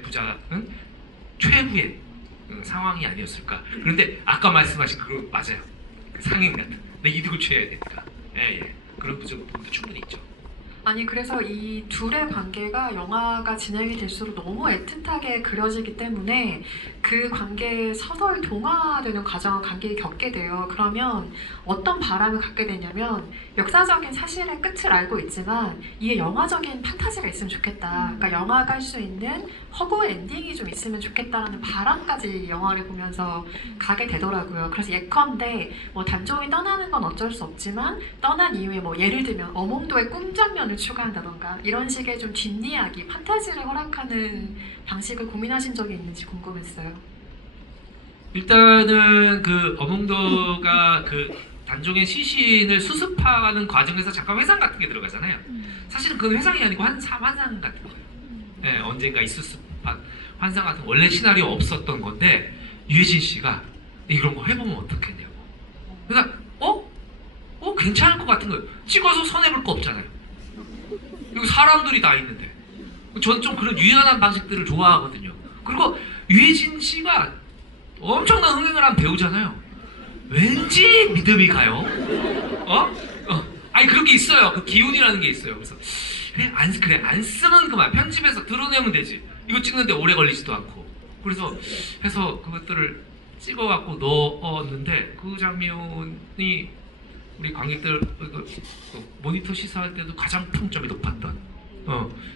부자는 최후의 상황이 아니었을까. 그런데 아까 말씀하신 그거 맞아요. 그 상인 같은 내 이득을 취해야 되니까. 예. 그런 부분도 충분히 있죠. 아니 그래서 이 둘의 관계가 영화가 진행이 될수록 너무 애틋하게 그려지기 때문에 그 관계에 서서히 동화되는 과정을 관객이 겪게 돼요. 그러면 어떤 바람을 갖게 되냐면 역사적인 사실의 끝을 알고 있지만 이게 영화적인 판타지가 있으면 좋겠다. 그러니까 영화가 할 수 있는 허구 엔딩이 좀 있으면 좋겠다라는 바람까지 영화를 보면서 가게 되더라고요. 그래서 예컨대 뭐 단종이 떠나는 건 어쩔 수 없지만 떠난 이후에 뭐 예를 들면 어몽도의 꿈장면을 추가한다던가 이런 식의 좀 뒷이야기, 판타지를 허락하는 방식을 고민하신 적이 있는지 궁금했어요. 일단은 그 어몽도가 그 단종의 시신을 수습하는 과정에서 잠깐 회상 같은 게 들어가잖아요. 사실은 그건 회상이 아니고 환상 같은 거예요. 네, 언젠가 있을 법한 환상 같은 원래 시나리오 없었던 건데 유해진 씨가 이런 거 해보면 어떻겠냐고. 그러니까 괜찮을 것 같은 거예요. 찍어서 손해볼 거 없잖아요. 여기 사람들이 다 있는데. 저는 좀 그런 유연한 방식들을 좋아하거든요. 그리고 유해진 씨가 엄청난 흥행을 한 배우잖아요. 왠지 믿음이 가요. 아니 그런 게 있어요. 그 기운이라는 게 있어요. 그래서 안 쓰면 그만. 편집해서 드러내면 되지. 이거 찍는데 오래 걸리지도 않고. 그래서 해서 그것들을 찍어갖고 넣었는데 그 장면이 우리 관객들 모니터 시사할 때도 가장 평점이 높았던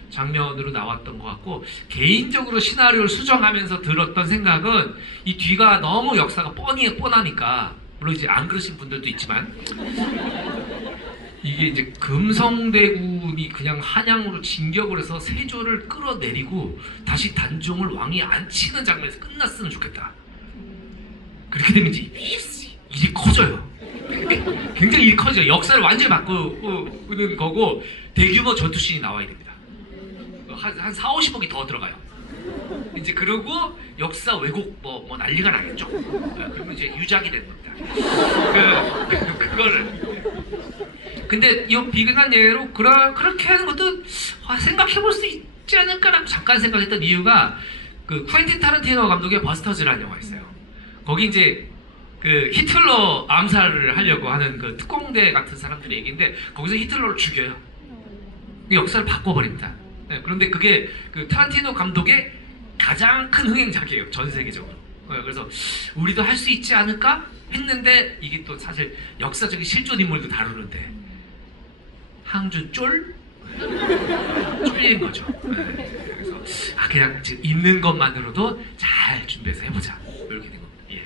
장면으로 나왔던 것 같고, 개인적으로 시나리오를 수정하면서 들었던 생각은 이 뒤가 너무 역사가 뻔하니까, 물론 이제 안 그러신 분들도 있지만 이게 이제 금성대군이 그냥 한양으로 진격을 해서 세조를 끌어내리고 다시 단종을 왕이 앉히는 장면에서 끝났으면 좋겠다. 그렇게 되면 이제 일이 커져요. 굉장히 일이 커져요. 역사를 완전히 바꾸는 거고 대규모 전투씬이 나와야 됩니다. 한 4, 50억이 더 들어가요. 이제 그러고 역사 왜곡 뭐 난리가 나겠죠. 그러면 이제 유작이 되는 겁니다. 그거를. 근데 이 비근한 예로 그렇게 하는 것도 생각해볼 수 있지 않을까라고 잠깐 생각했던 이유가 그 쿠엔틴 타란티노 감독의 버스터즈라는 영화 있어요. 거기 이제 그 히틀러 암살을 하려고 하는 그 특공대 같은 사람들의 얘기인데 거기서 히틀러를 죽여요. 역사를 바꿔버립니다. 네, 그런데 그게 그 타란티노 감독의 가장 큰 흥행작이에요. 전 세계적으로. 그래서 우리도 할 수 있지 않을까 했는데 이게 또 사실 역사적인 실존 인물도 다루는데 항준 쫄린 거죠. 그래서 그냥 지금 있는 것만으로도 잘 준비해서 해보자 이렇게 된 겁니다. 예.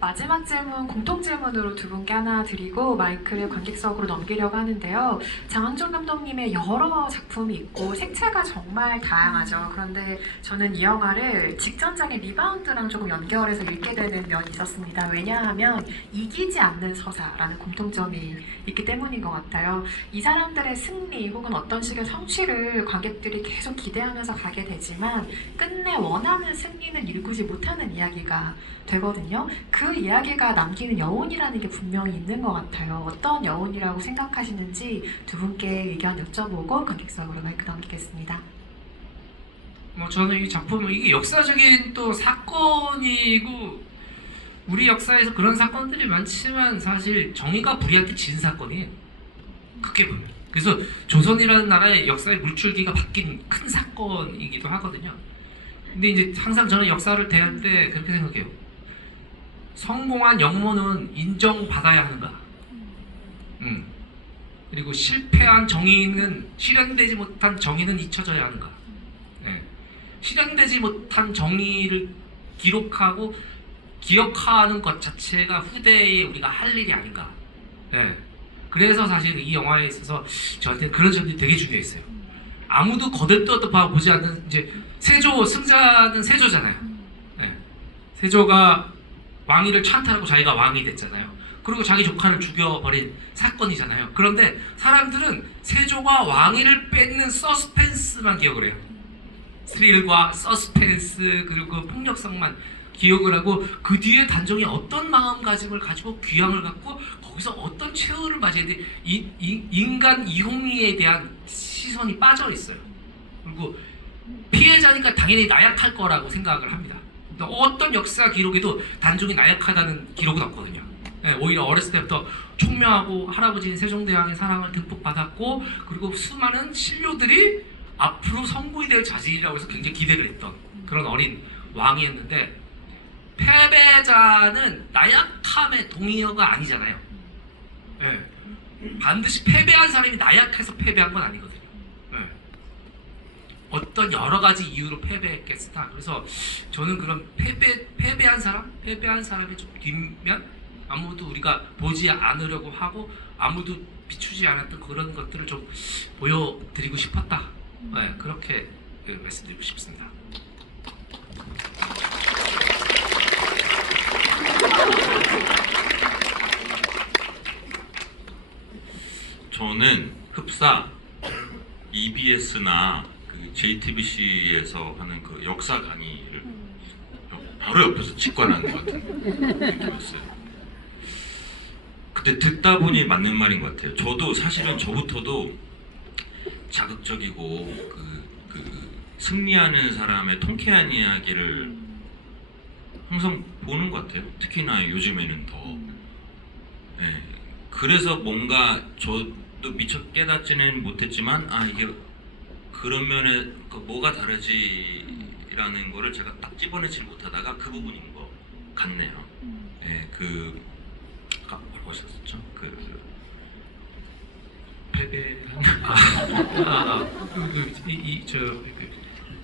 마지막 질문 공통 질문으로 두 분께 하나 드리고 마이크를 관객석으로 넘기려고 하는데요. 장항준 감독님의 여러 작품이 있고 색채가 정말 다양하죠. 그런데 저는 이 영화를 직전작의 리바운드랑 조금 연결해서 읽게 되는 면이 있었습니다. 왜냐하면 이기지 않는 서사라는 공통점이 있기 때문인 것 같아요. 이 사람들의 승리 혹은 어떤 식의 성취를 관객들이 계속 기대하면서 가게 되지만 끝내 원하는 승리는 이루지 못하는 이야기가 되거든요. 그 이야기가 남기는 여운이라는 게 분명히 있는 것 같아요. 어떤 여운이라고 생각하시는지 두 분께 의견 여쭤보고 관객석으로 마이크 넘기겠습니다. 저는 이 작품은 이게 역사적인 또 사건이고 우리 역사에서 그런 사건들이 많지만 사실 정의가 불의한테 진 사건이에요. 크게 보면. 그래서 조선이라는 나라의 역사의 물줄기가 바뀐 큰 사건이기도 하거든요. 근데 이제 항상 저는 역사를 대할 때 그렇게 생각해요. 성공한 영모는 인정받아야 하는가? 그리고 실패한 정의는 실현되지 못한 정의는 잊혀져야 하는가? 네. 실현되지 못한 정의를 기록하고 기억하는 것 자체가 후대에 우리가 할 일이 아닌가? 네. 그래서 사실 이 영화에 있어서 저한테 그런 점이 되게 중요했어요. 아무도 거들떠도 보지 않는 이제 세조 승자는 세조잖아요. 네. 세조가 왕위를 찬탈하고 자기가 왕이 됐잖아요. 그리고 자기 조카를 죽여버린 사건이잖아요. 그런데 사람들은 세조가 왕위를 뺏는 서스펜스만 기억을 해요. 스릴과 서스펜스 그리고 폭력성만 기억을 하고 그 뒤에 단종이 어떤 마음가짐을 가지고 귀향을 갖고 거기서 어떤 최후를 맞이했는데 인간 이홍리에 대한 시선이 빠져 있어요. 그리고 피해자니까 당연히 나약할 거라고 생각을 합니다. 어떤 역사 기록에도 단종이 나약하다는 기록은 없거든요. 네, 오히려 어렸을 때부터 총명하고 할아버지인 세종대왕의 사랑을 듬뿍 받았고 그리고 수많은 신료들이 앞으로 성부이 될 자질이라고 해서 굉장히 기대를 했던 그런 어린 왕이었는데 패배자는 나약함의 동의어가 아니잖아요. 네. 반드시 패배한 사람이 나약해서 패배한 건 아니거든요. 네. 어떤 여러 가지 이유로 패배했겠으나 그래서 저는 그런 패배한 사람이 좀 뒷면 아무도 우리가 보지 않으려고 하고 아무도 비추지 않았던 그런 것들을 좀 보여드리고 싶었다. 네, 그렇게 말씀드리고 싶습니다. 저는 흡사 EBS나 그 JTBC에서 하는 그 역사 강의를 바로 옆에서 직관하는 것 같은 느낌이었어요. 그때 듣다 보니 맞는 말인 것 같아요. 저도 사실은 저부터도 자극적이고 그 승리하는 사람의 통쾌한 이야기를 항상 보는 것 같아요. 특히나 요즘에는 더. 네. 그래서 뭔가 저도 미처 깨닫지는 못했지만 이게 그런 면에 뭐가 다르지라는 거를 제가 딱 집어내지 못하다가 그 부분인 것 같네요. 네, 아까 뭐라고 하셨었죠?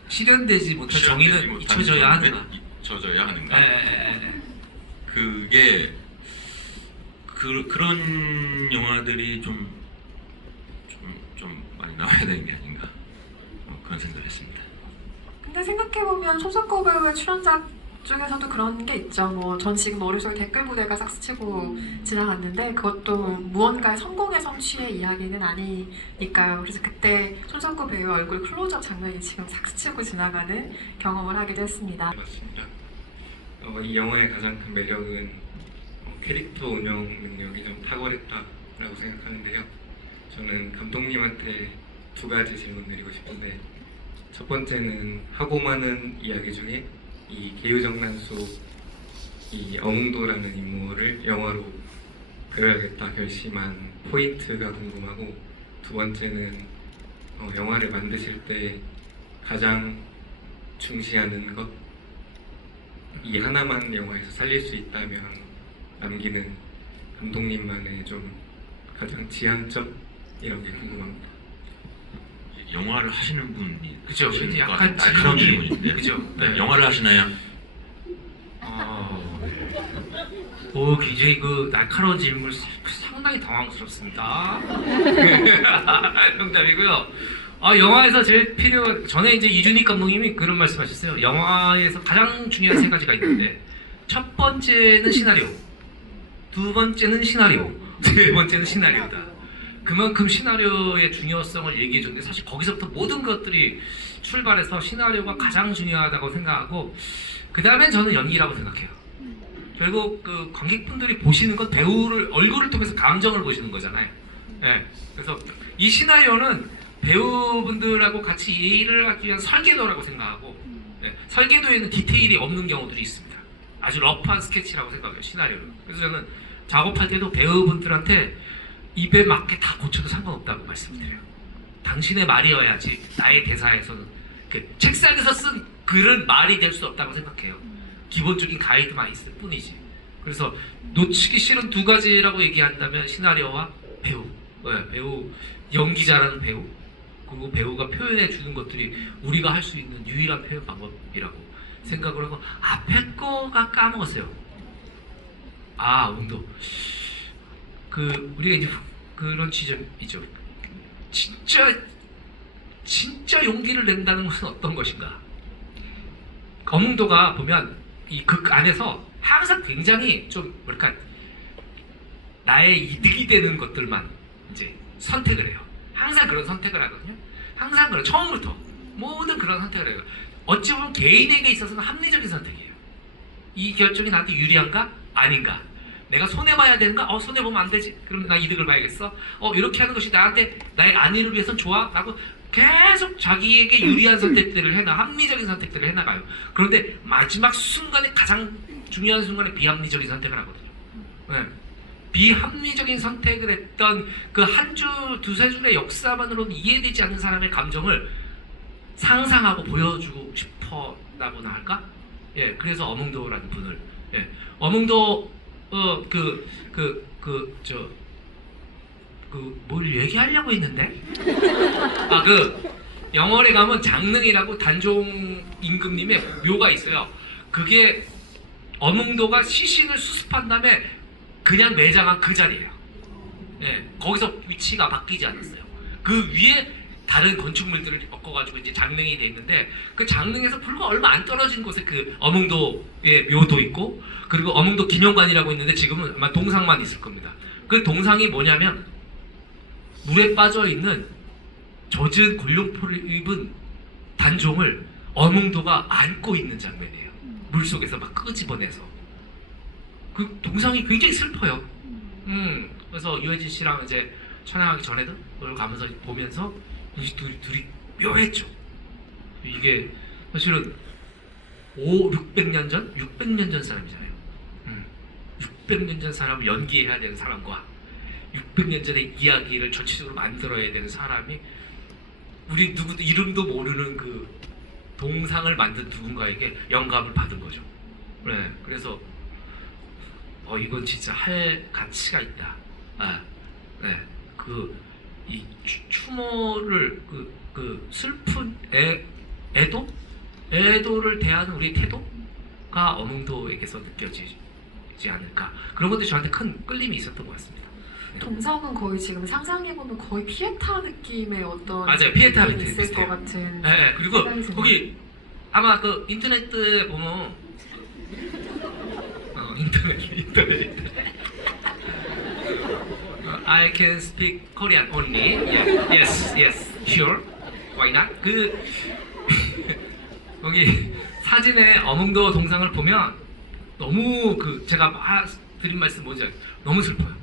실현되지 못한 정의는 잊혀져야 하는가? 잊혀져야 하는가? 네. 그게 그런 영화들이 좀 많이 나와야 되는 게 아닌가 그런 생각을 했습니다. 근데 생각해보면 손석구 배우의 출연작 중에서도 그런 게 있죠. 전 지금 머릿속에 댓글 부대가 싹 스치고 지나갔는데 그것도 무언가의 성공의 성취의 이야기는 아니니까요. 그래서 그때 손석구 배우의 얼굴 클로즈업 장면이 지금 싹 스치고 지나가는 경험을 하기도 했습니다. 맞습니다. 이 영화의 가장 큰 매력은 캐릭터 운영 능력이 좀 탁월했다라고 생각하는데요. 저는 감독님한테 두 가지 질문 드리고 싶은데 첫 번째는 하고 많은 이야기 중에 이 계유정난수 이 어몽도라는 인물을 영화로 그려야겠다 결심한 포인트가 궁금하고 두 번째는 영화를 만드실 때 가장 중시하는 것 이 하나만 영화에서 살릴 수 있다면 남기는 감독님만의 좀 가장 지향점 이런 게 궁금합니다. 영화를 하시는 분이 그죠? 하시는 약간 날카로운 질문이- 질문인데. 그죠? 네. 영화를 하시나요? 굉장히 그 날카로운 질문 상당히 당황스럽습니다. 농담이고요. 영화에서 제일 전에 이제 이준익 감독님이 그런 말씀하셨어요. 영화에서 가장 중요한 세 가지가 있는데 첫 번째는 시나리오, 두 번째는 시나리오, 세 번째는 시나리오다. 그만큼 시나리오의 중요성을 얘기해 줬는데 사실 거기서부터 모든 것들이 출발해서 시나리오가 가장 중요하다고 생각하고 그 다음엔 저는 연기라고 생각해요. 결국 그 관객분들이 보시는 건 배우를 얼굴을 통해서 감정을 보시는 거잖아요. 네. 그래서 이 시나리오는 배우분들하고 같이 일을 하기 위한 설계도라고 생각하고 네. 설계도에는 디테일이 없는 경우들이 있습니다. 아주 러프한 스케치라고 생각해요. 시나리오를. 그래서 저는 작업할 때도 배우분들한테 입에 맞게 다 고쳐도 상관없다고 말씀드려요. 당신의 말이어야지 나의 대사에서는 책상에서 쓴 글은 말이 될 수 없다고 생각해요. 기본적인 가이드만 있을 뿐이지. 그래서 놓치기 싫은 두 가지라고 얘기한다면 시나리오와 배우, 배우 연기 잘하는 배우, 그리고 배우가 표현해 주는 것들이 우리가 할 수 있는 유일한 표현 방법이라고 생각을 하고 앞에 거가 까먹었어요. 운도. 우리가 이제 그런 지점이죠. 진짜 용기를 낸다는 것은 어떤 것인가? 검은도가 보면 이 극 안에서 항상 굉장히 좀 뭐랄까 나의 이득이 되는 것들만 이제 선택을 해요. 항상 그런 선택을 하거든요. 항상 그런 처음부터 모든 그런 선택을 해요. 어찌 보면 개인에게 있어서는 합리적인 선택이에요. 이 결정이 나한테 유리한가? 아닌가? 내가 손해봐야 되는가? 손해보면 안 되지. 그럼 나 이득을 봐야겠어? 이렇게 하는 것이 나한테 나의 안위를 위해서는 좋아? 라고 계속 자기에게 유리한 선택들을 합리적인 선택들을 해나가요. 그런데 마지막 순간에 가장 중요한 순간에 비합리적인 선택을 하거든요. 네. 비합리적인 선택을 했던 그 한 줄, 두세 줄의 역사만으로는 이해되지 않는 사람의 감정을 상상하고 보여주고 싶었다고나 할까? 예, 그래서 어몽도라는 분을, 어몽도, 뭘 얘기하려고 했는데? 영월에 가면 장릉이라고 단종 임금님의 묘가 있어요. 그게 어몽도가 시신을 수습한 다음에 그냥 매장한 그 자리예요. 예, 거기서 위치가 바뀌지 않았어요. 그 위에 다른 건축물들을 엮어가지고 이제 장릉이 돼 있는데 그 장릉에서 불과 얼마 안 떨어진 곳에 그 어몽도의 묘도 있고 그리고 어몽도 기념관이라고 있는데 지금은 아마 동상만 있을 겁니다. 그 동상이 뭐냐면 물에 빠져 있는 젖은 골룡포를 입은 단종을 어몽도가 안고 있는 장면이에요. 물속에서 막 끄집어내서 그 동상이 굉장히 슬퍼요. 그래서 유해진 씨랑 이제 촬영하기 전에도 그걸 가면서 보면서 둘이 묘했죠. 이게 사실은 600년 전 사람이잖아요. 600년 전 사람을 연기해야 되는 사람과 600년 전의 이야기를 전체적으로 만들어야 되는 사람이 우리 누구도 이름도 모르는 그 동상을 만든 누군가에게 영감을 받은 거죠. 네, 그래서 이건 진짜 할 가치가 있다. 이 추모를 그 슬픈 애도를 대하는 우리 태도가 어몽도에게서 느껴지지 않을까. 그런 것들이 저한테 큰 끌림이 있었던 것 같습니다. 동상은 거의 지금 상상해보면 거의 피에타 느낌의 어떤 맞아요. 피에타 느낌이 느낌 있을 것 같은. 네, 그리고 생각이 듭니다. 거기 아마 그 인터넷에 보면 인터넷 I can speak Korean only. Yes, sure. Why not? 거기 사진에 어몽도 동상을 보면 너무 제가 드린 말씀 뭔지 알죠? 너무 슬퍼요.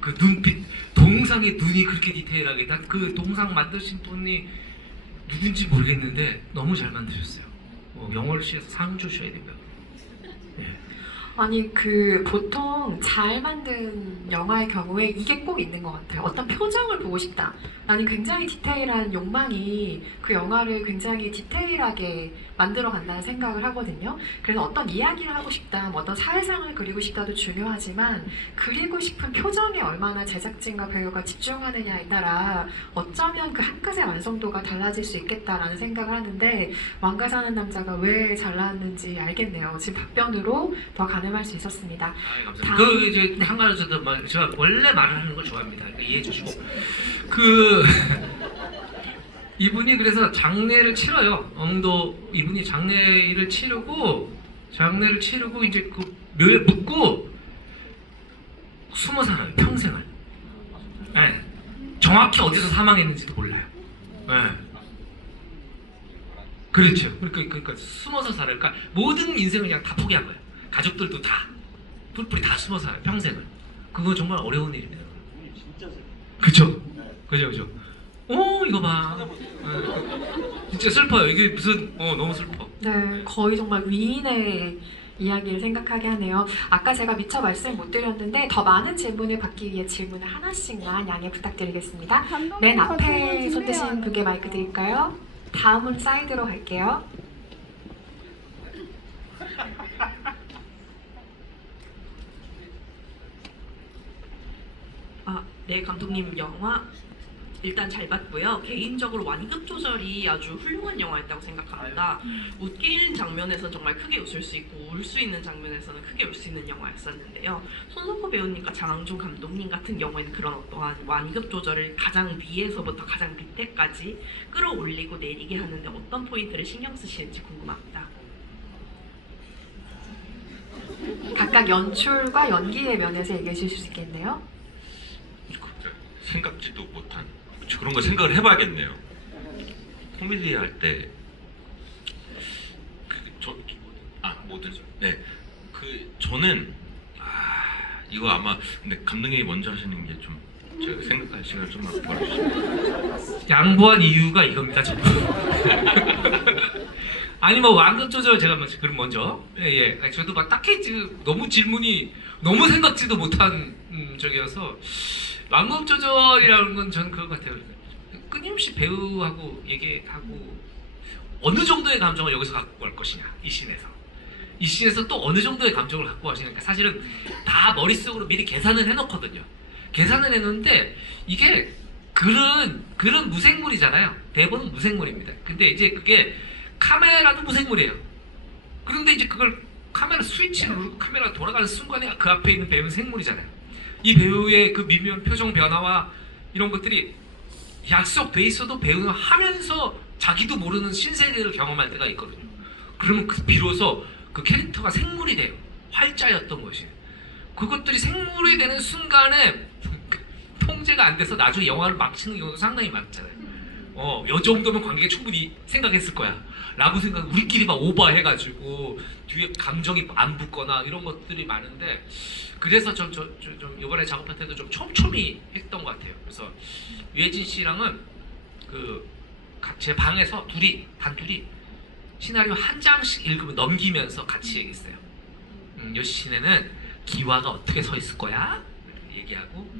그 눈빛, 동상의 눈이 그렇게 디테일하게 난 그 동상 만드신 분이 누군지 모르겠는데 너무 잘 만드셨어요. 영월시에서 상 주셔야 됩니다. 아니 보통 잘 만든 영화의 경우에 이게 꼭 있는 것 같아요. 어떤 표정을 보고 싶다. 나는 굉장히 디테일한 욕망이 그 영화를 굉장히 디테일하게 만들어 간다는 생각을 하거든요. 그래서 어떤 이야기를 하고 싶다, 뭐 어떤 사회상을 그리고 싶다도 중요하지만 그리고 싶은 표정에 얼마나 제작진과 배우가 집중하느냐에 따라 어쩌면 그 한 컷의 완성도가 달라질 수 있겠다라는 생각을 하는데 왕가 사는 남자가 왜 잘 나왔는지 알겠네요. 지금 답변으로 더 가늠할 수 있었습니다. 아, 감사합니다. 다음- 그 이제 한 가지 저도 제가 원래 말을 하는 걸 좋아합니다. 이해해 주시고 그 이분이 그래서 장례를 치러요. 이분이 장례를 치르고 이제 그 묘에 묻고 숨어 살아요. 평생을. 네. 정확히 어디서 사망했는지도 몰라요. 네. 그렇죠. 그러니까 숨어서 살아요. 그러니까 모든 인생을 그냥 다 포기한 거예요. 가족들도 다 뿔뿔이 다 숨어 살아요. 평생을. 그거 정말 어려운 일입니다. 그죠? 그죠? 이거 봐. 진짜 슬퍼요. 이게 무슨 너무 슬퍼. 네, 거의 정말 위인의 이야기를 생각하게 하네요. 아까 제가 미처 말씀 못 드렸는데 더 많은 질문을 받기 위해 질문을 하나씩만 양해 부탁드리겠습니다. 맨 앞에 손 드신 분께 마이크 드릴까요? 다음은 사이드로 갈게요. 네, 감독님 영화 일단 잘 봤고요. 개인적으로 완급 조절이 아주 훌륭한 영화였다고 생각합니다. 웃기는 장면에서는 정말 크게 웃을 수 있고 울 수 있는 장면에서는 크게 울 수 있는 영화였었는데요. 손석구 배우님과 장항준 감독님 같은 경우에는 그런 어떠한 완급 조절을 가장 위에서부터 가장 밑에까지 끌어올리고 내리게 하는데 어떤 포인트를 신경 쓰시는지 궁금합니다. 각각 연출과 연기의 면에서 얘기해 주실 수 있겠네요. 생각지도 못한 그런 거 생각을 해봐야겠네요. 코미디 할 때 저는 이거 아마 근데 감독님이 먼저 하시는 게 좀 제가 생각할 시간을 좀 벌어주시면 양보한 이유가 이겁니다. 전부. 아니 뭐 완급 조절 제가 그럼 먼저 아니, 저도 막 딱히 지금 너무 질문이 너무 생각지도 못한 적이어서 완급 조절이라는 건 저는 그거 같아요. 끊임없이 배우하고 얘기하고 어느 정도의 감정을 여기서 갖고 갈 것이냐 이 씬에서 또 어느 정도의 감정을 갖고 가시니까 사실은 다 머릿속으로 미리 계산을 해놓거든요. 계산을 해놓는데 이게 글은 무생물이잖아요. 대본은 무생물입니다. 근데 이제 그게 카메라도 무생물이에요. 그런데 이제 그걸 카메라 스위치를 누르고 카메라가 돌아가는 순간에 그 앞에 있는 배우는 생물이잖아요. 이 배우의 그 미묘한 표정 변화와 이런 것들이 약속돼 있어도 배우는 하면서 자기도 모르는 신세계를 경험할 때가 있거든요. 그러면 비로소 그 캐릭터가 생물이 돼요. 활자였던 것이. 그것들이 생물이 되는 순간에 통제가 안 돼서 나중에 영화를 망치는 경우도 상당히 많잖아요. 요 정도면 관객이 충분히 생각했을 거야 라고 우리끼리 막 오버해가지고 뒤에 감정이 안 붙거나 이런 것들이 많은데 그래서 좀 이번에 작업할 때도 좀 촘촘히 했던 것 같아요. 그래서 유해진 씨랑은 제 방에서 단둘이 시나리오 한 장씩 읽으면 넘기면서 같이 얘기했어요. 요 씬에는 기와가 어떻게 서 있을 거야? 얘기하고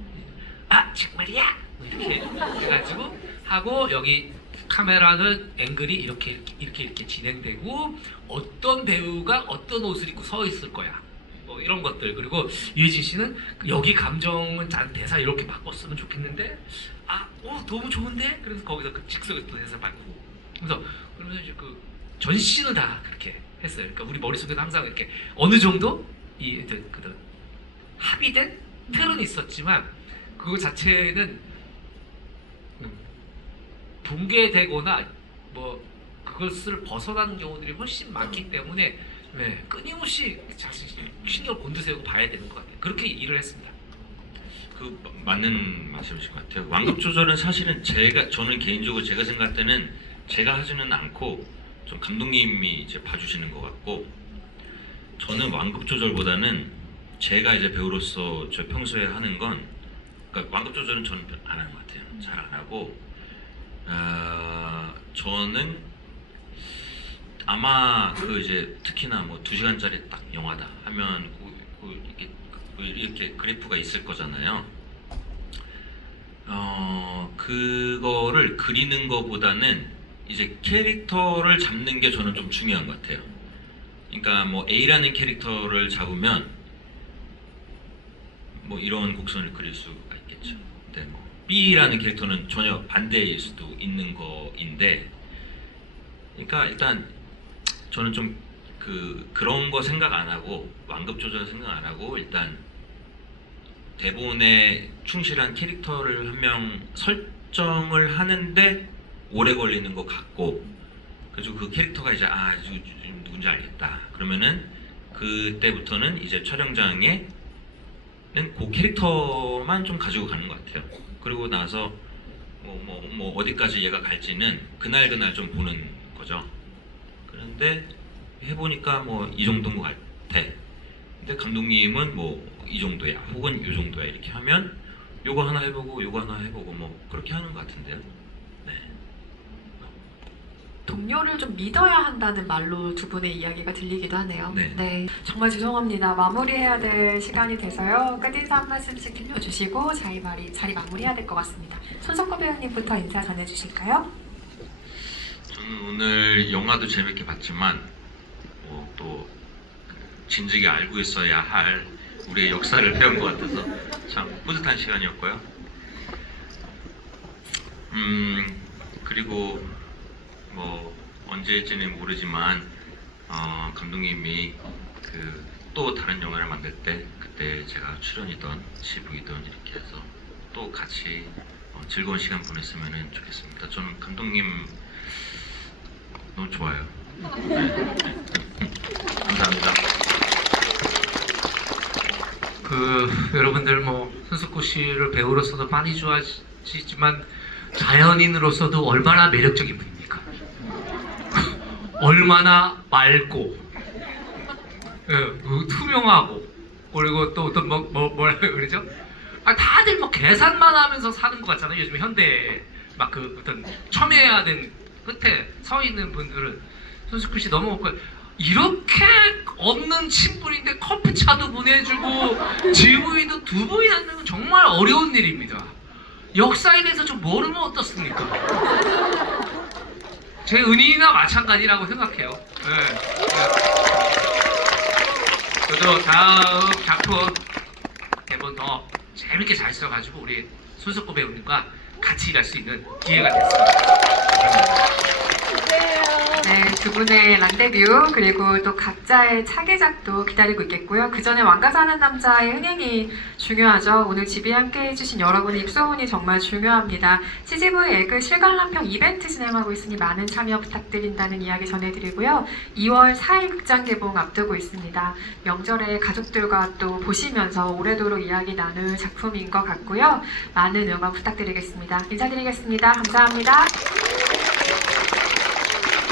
정말이야? 이렇게 해가지고 하고 여기 카메라는 앵글이 이렇게 진행되고 어떤 배우가 어떤 옷을 입고 서 있을 거야. 뭐 이런 것들. 그리고 유해진 씨는 여기 감정은 대사 이렇게 바꿨으면 좋겠는데 너무 좋은데? 그래서 거기서 그 즉석에서 또 대사 바꾸고 그러면서 이제 전 씬을 다 그렇게 했어요. 그러니까 우리 머릿속에도 항상 이렇게 어느 정도 합의된 틀은 있었지만 그거 자체는 붕괴되거나 뭐 그것을 벗어나는 경우들이 훨씬 많기 때문에 끊임없이 신경을 곤두세우고 봐야 되는 것 같아요. 그렇게 일을 했습니다. 맞는 말씀이신 것 같아요. 완급 조절은 사실은 저는 개인적으로 제가 생각할 때는 제가 하지는 않고 좀 감독님이 이제 봐주시는 것 같고 저는 완급 조절보다는 제가 이제 배우로서 저 평소에 하는 건 그러니까 완급 조절은 저는 안 하는 것 같아요. 잘 안 하고 저는 아마 이제 특히나 뭐 2시간짜리 딱 영화다 하면 이렇게 그래프가 있을 거잖아요. 그거를 그리는 거보다는 이제 캐릭터를 잡는 게 저는 좀 중요한 것 같아요. 그러니까 뭐 A라는 캐릭터를 잡으면 뭐 이런 곡선을 그릴 수가 있겠죠. 근데 뭐 B라는 캐릭터는 전혀 반대일 수도 있는 거인데, 그러니까 일단 저는 좀 그런 거 생각 안 하고, 완급 조절 생각 안 하고, 일단 대본에 충실한 캐릭터를 한 명 설정을 하는데 오래 걸리는 것 같고, 그래서 그 캐릭터가 이제 누군지 알겠다 그러면은 그때부터는 이제 촬영장에는 그 캐릭터만 좀 가지고 가는 것 같아요. 그리고 나서 뭐 어디까지 얘가 갈지는 그날 좀 보는 거죠. 그런데 해보니까 뭐 이 정도인 것 같아. 근데 감독님은 뭐 이 정도야 혹은 요 정도야 이렇게 하면 요거 하나 해보고 요거 하나 해보고 뭐 그렇게 하는 것 같은데요. 네. 동료를 좀 믿어야 한다는 말로 두 분의 이야기가 들리기도 하네요. 네. 정말 죄송합니다. 마무리해야 될 시간이 돼서요. 끝인사 한 말씀씩 들려주시고 자리 마무리해야 될 것 같습니다. 손석구 배우님부터 인사 전해주실까요? 저는 오늘 영화도 재밌게 봤지만 또 진즉에 알고 있어야 할 우리의 역사를 배운 것 같아서 참 뿌듯한 시간이었고요. 그리고 뭐 언제일지는 모르지만 감독님이 또 다른 영화를 만들 때 그때 제가 출연이던 지부이던 이렇게 해서 또 같이 즐거운 시간 보냈으면 좋겠습니다. 저는 감독님 너무 좋아요. 네. 감사합니다. 여러분들 뭐 손석구 씨를 배우로서도 많이 좋아하시지만 자연인으로서도 얼마나 매력적인 분입니까? 얼마나 맑고 투명하고, 그리고 또 어떤 뭐라 그러죠? 다들 뭐 계산만 하면서 사는 것 같잖아요. 요즘 현대 막 어떤 첨예해야 된 끝에 서 있는 분들은 손석구 씨 너무 없고, 이렇게 없는 친분인데 커피차도 보내주고 GV도 두 번이나 하는 건 정말 어려운 일입니다. 역사에 대해서 좀 모르면 어떻습니까? 제 은인이나 마찬가지라고 생각해요. 네. 저도 다음 작품 대본 더 재밌게 잘 써가지고 우리 손석구 배우님과 같이 갈 수 있는 기회가 됐습니다. 네, 두 분의 란데뷰 그리고 또 각자의 차기작도 기다리고 있겠고요. 그 전에 왕가 사는 남자의 흥행이 중요하죠. 오늘 집에 함께 해주신 여러분의 입소문이 정말 중요합니다. CGV 에그 실관람평 이벤트 진행하고 있으니 많은 참여 부탁드린다는 이야기 전해드리고요. 2월 4일 극장 개봉 앞두고 있습니다. 명절에 가족들과 또 보시면서 오래도록 이야기 나눌 작품인 것 같고요. 많은 응원 부탁드리겠습니다. 인사드리겠습니다. 감사합니다.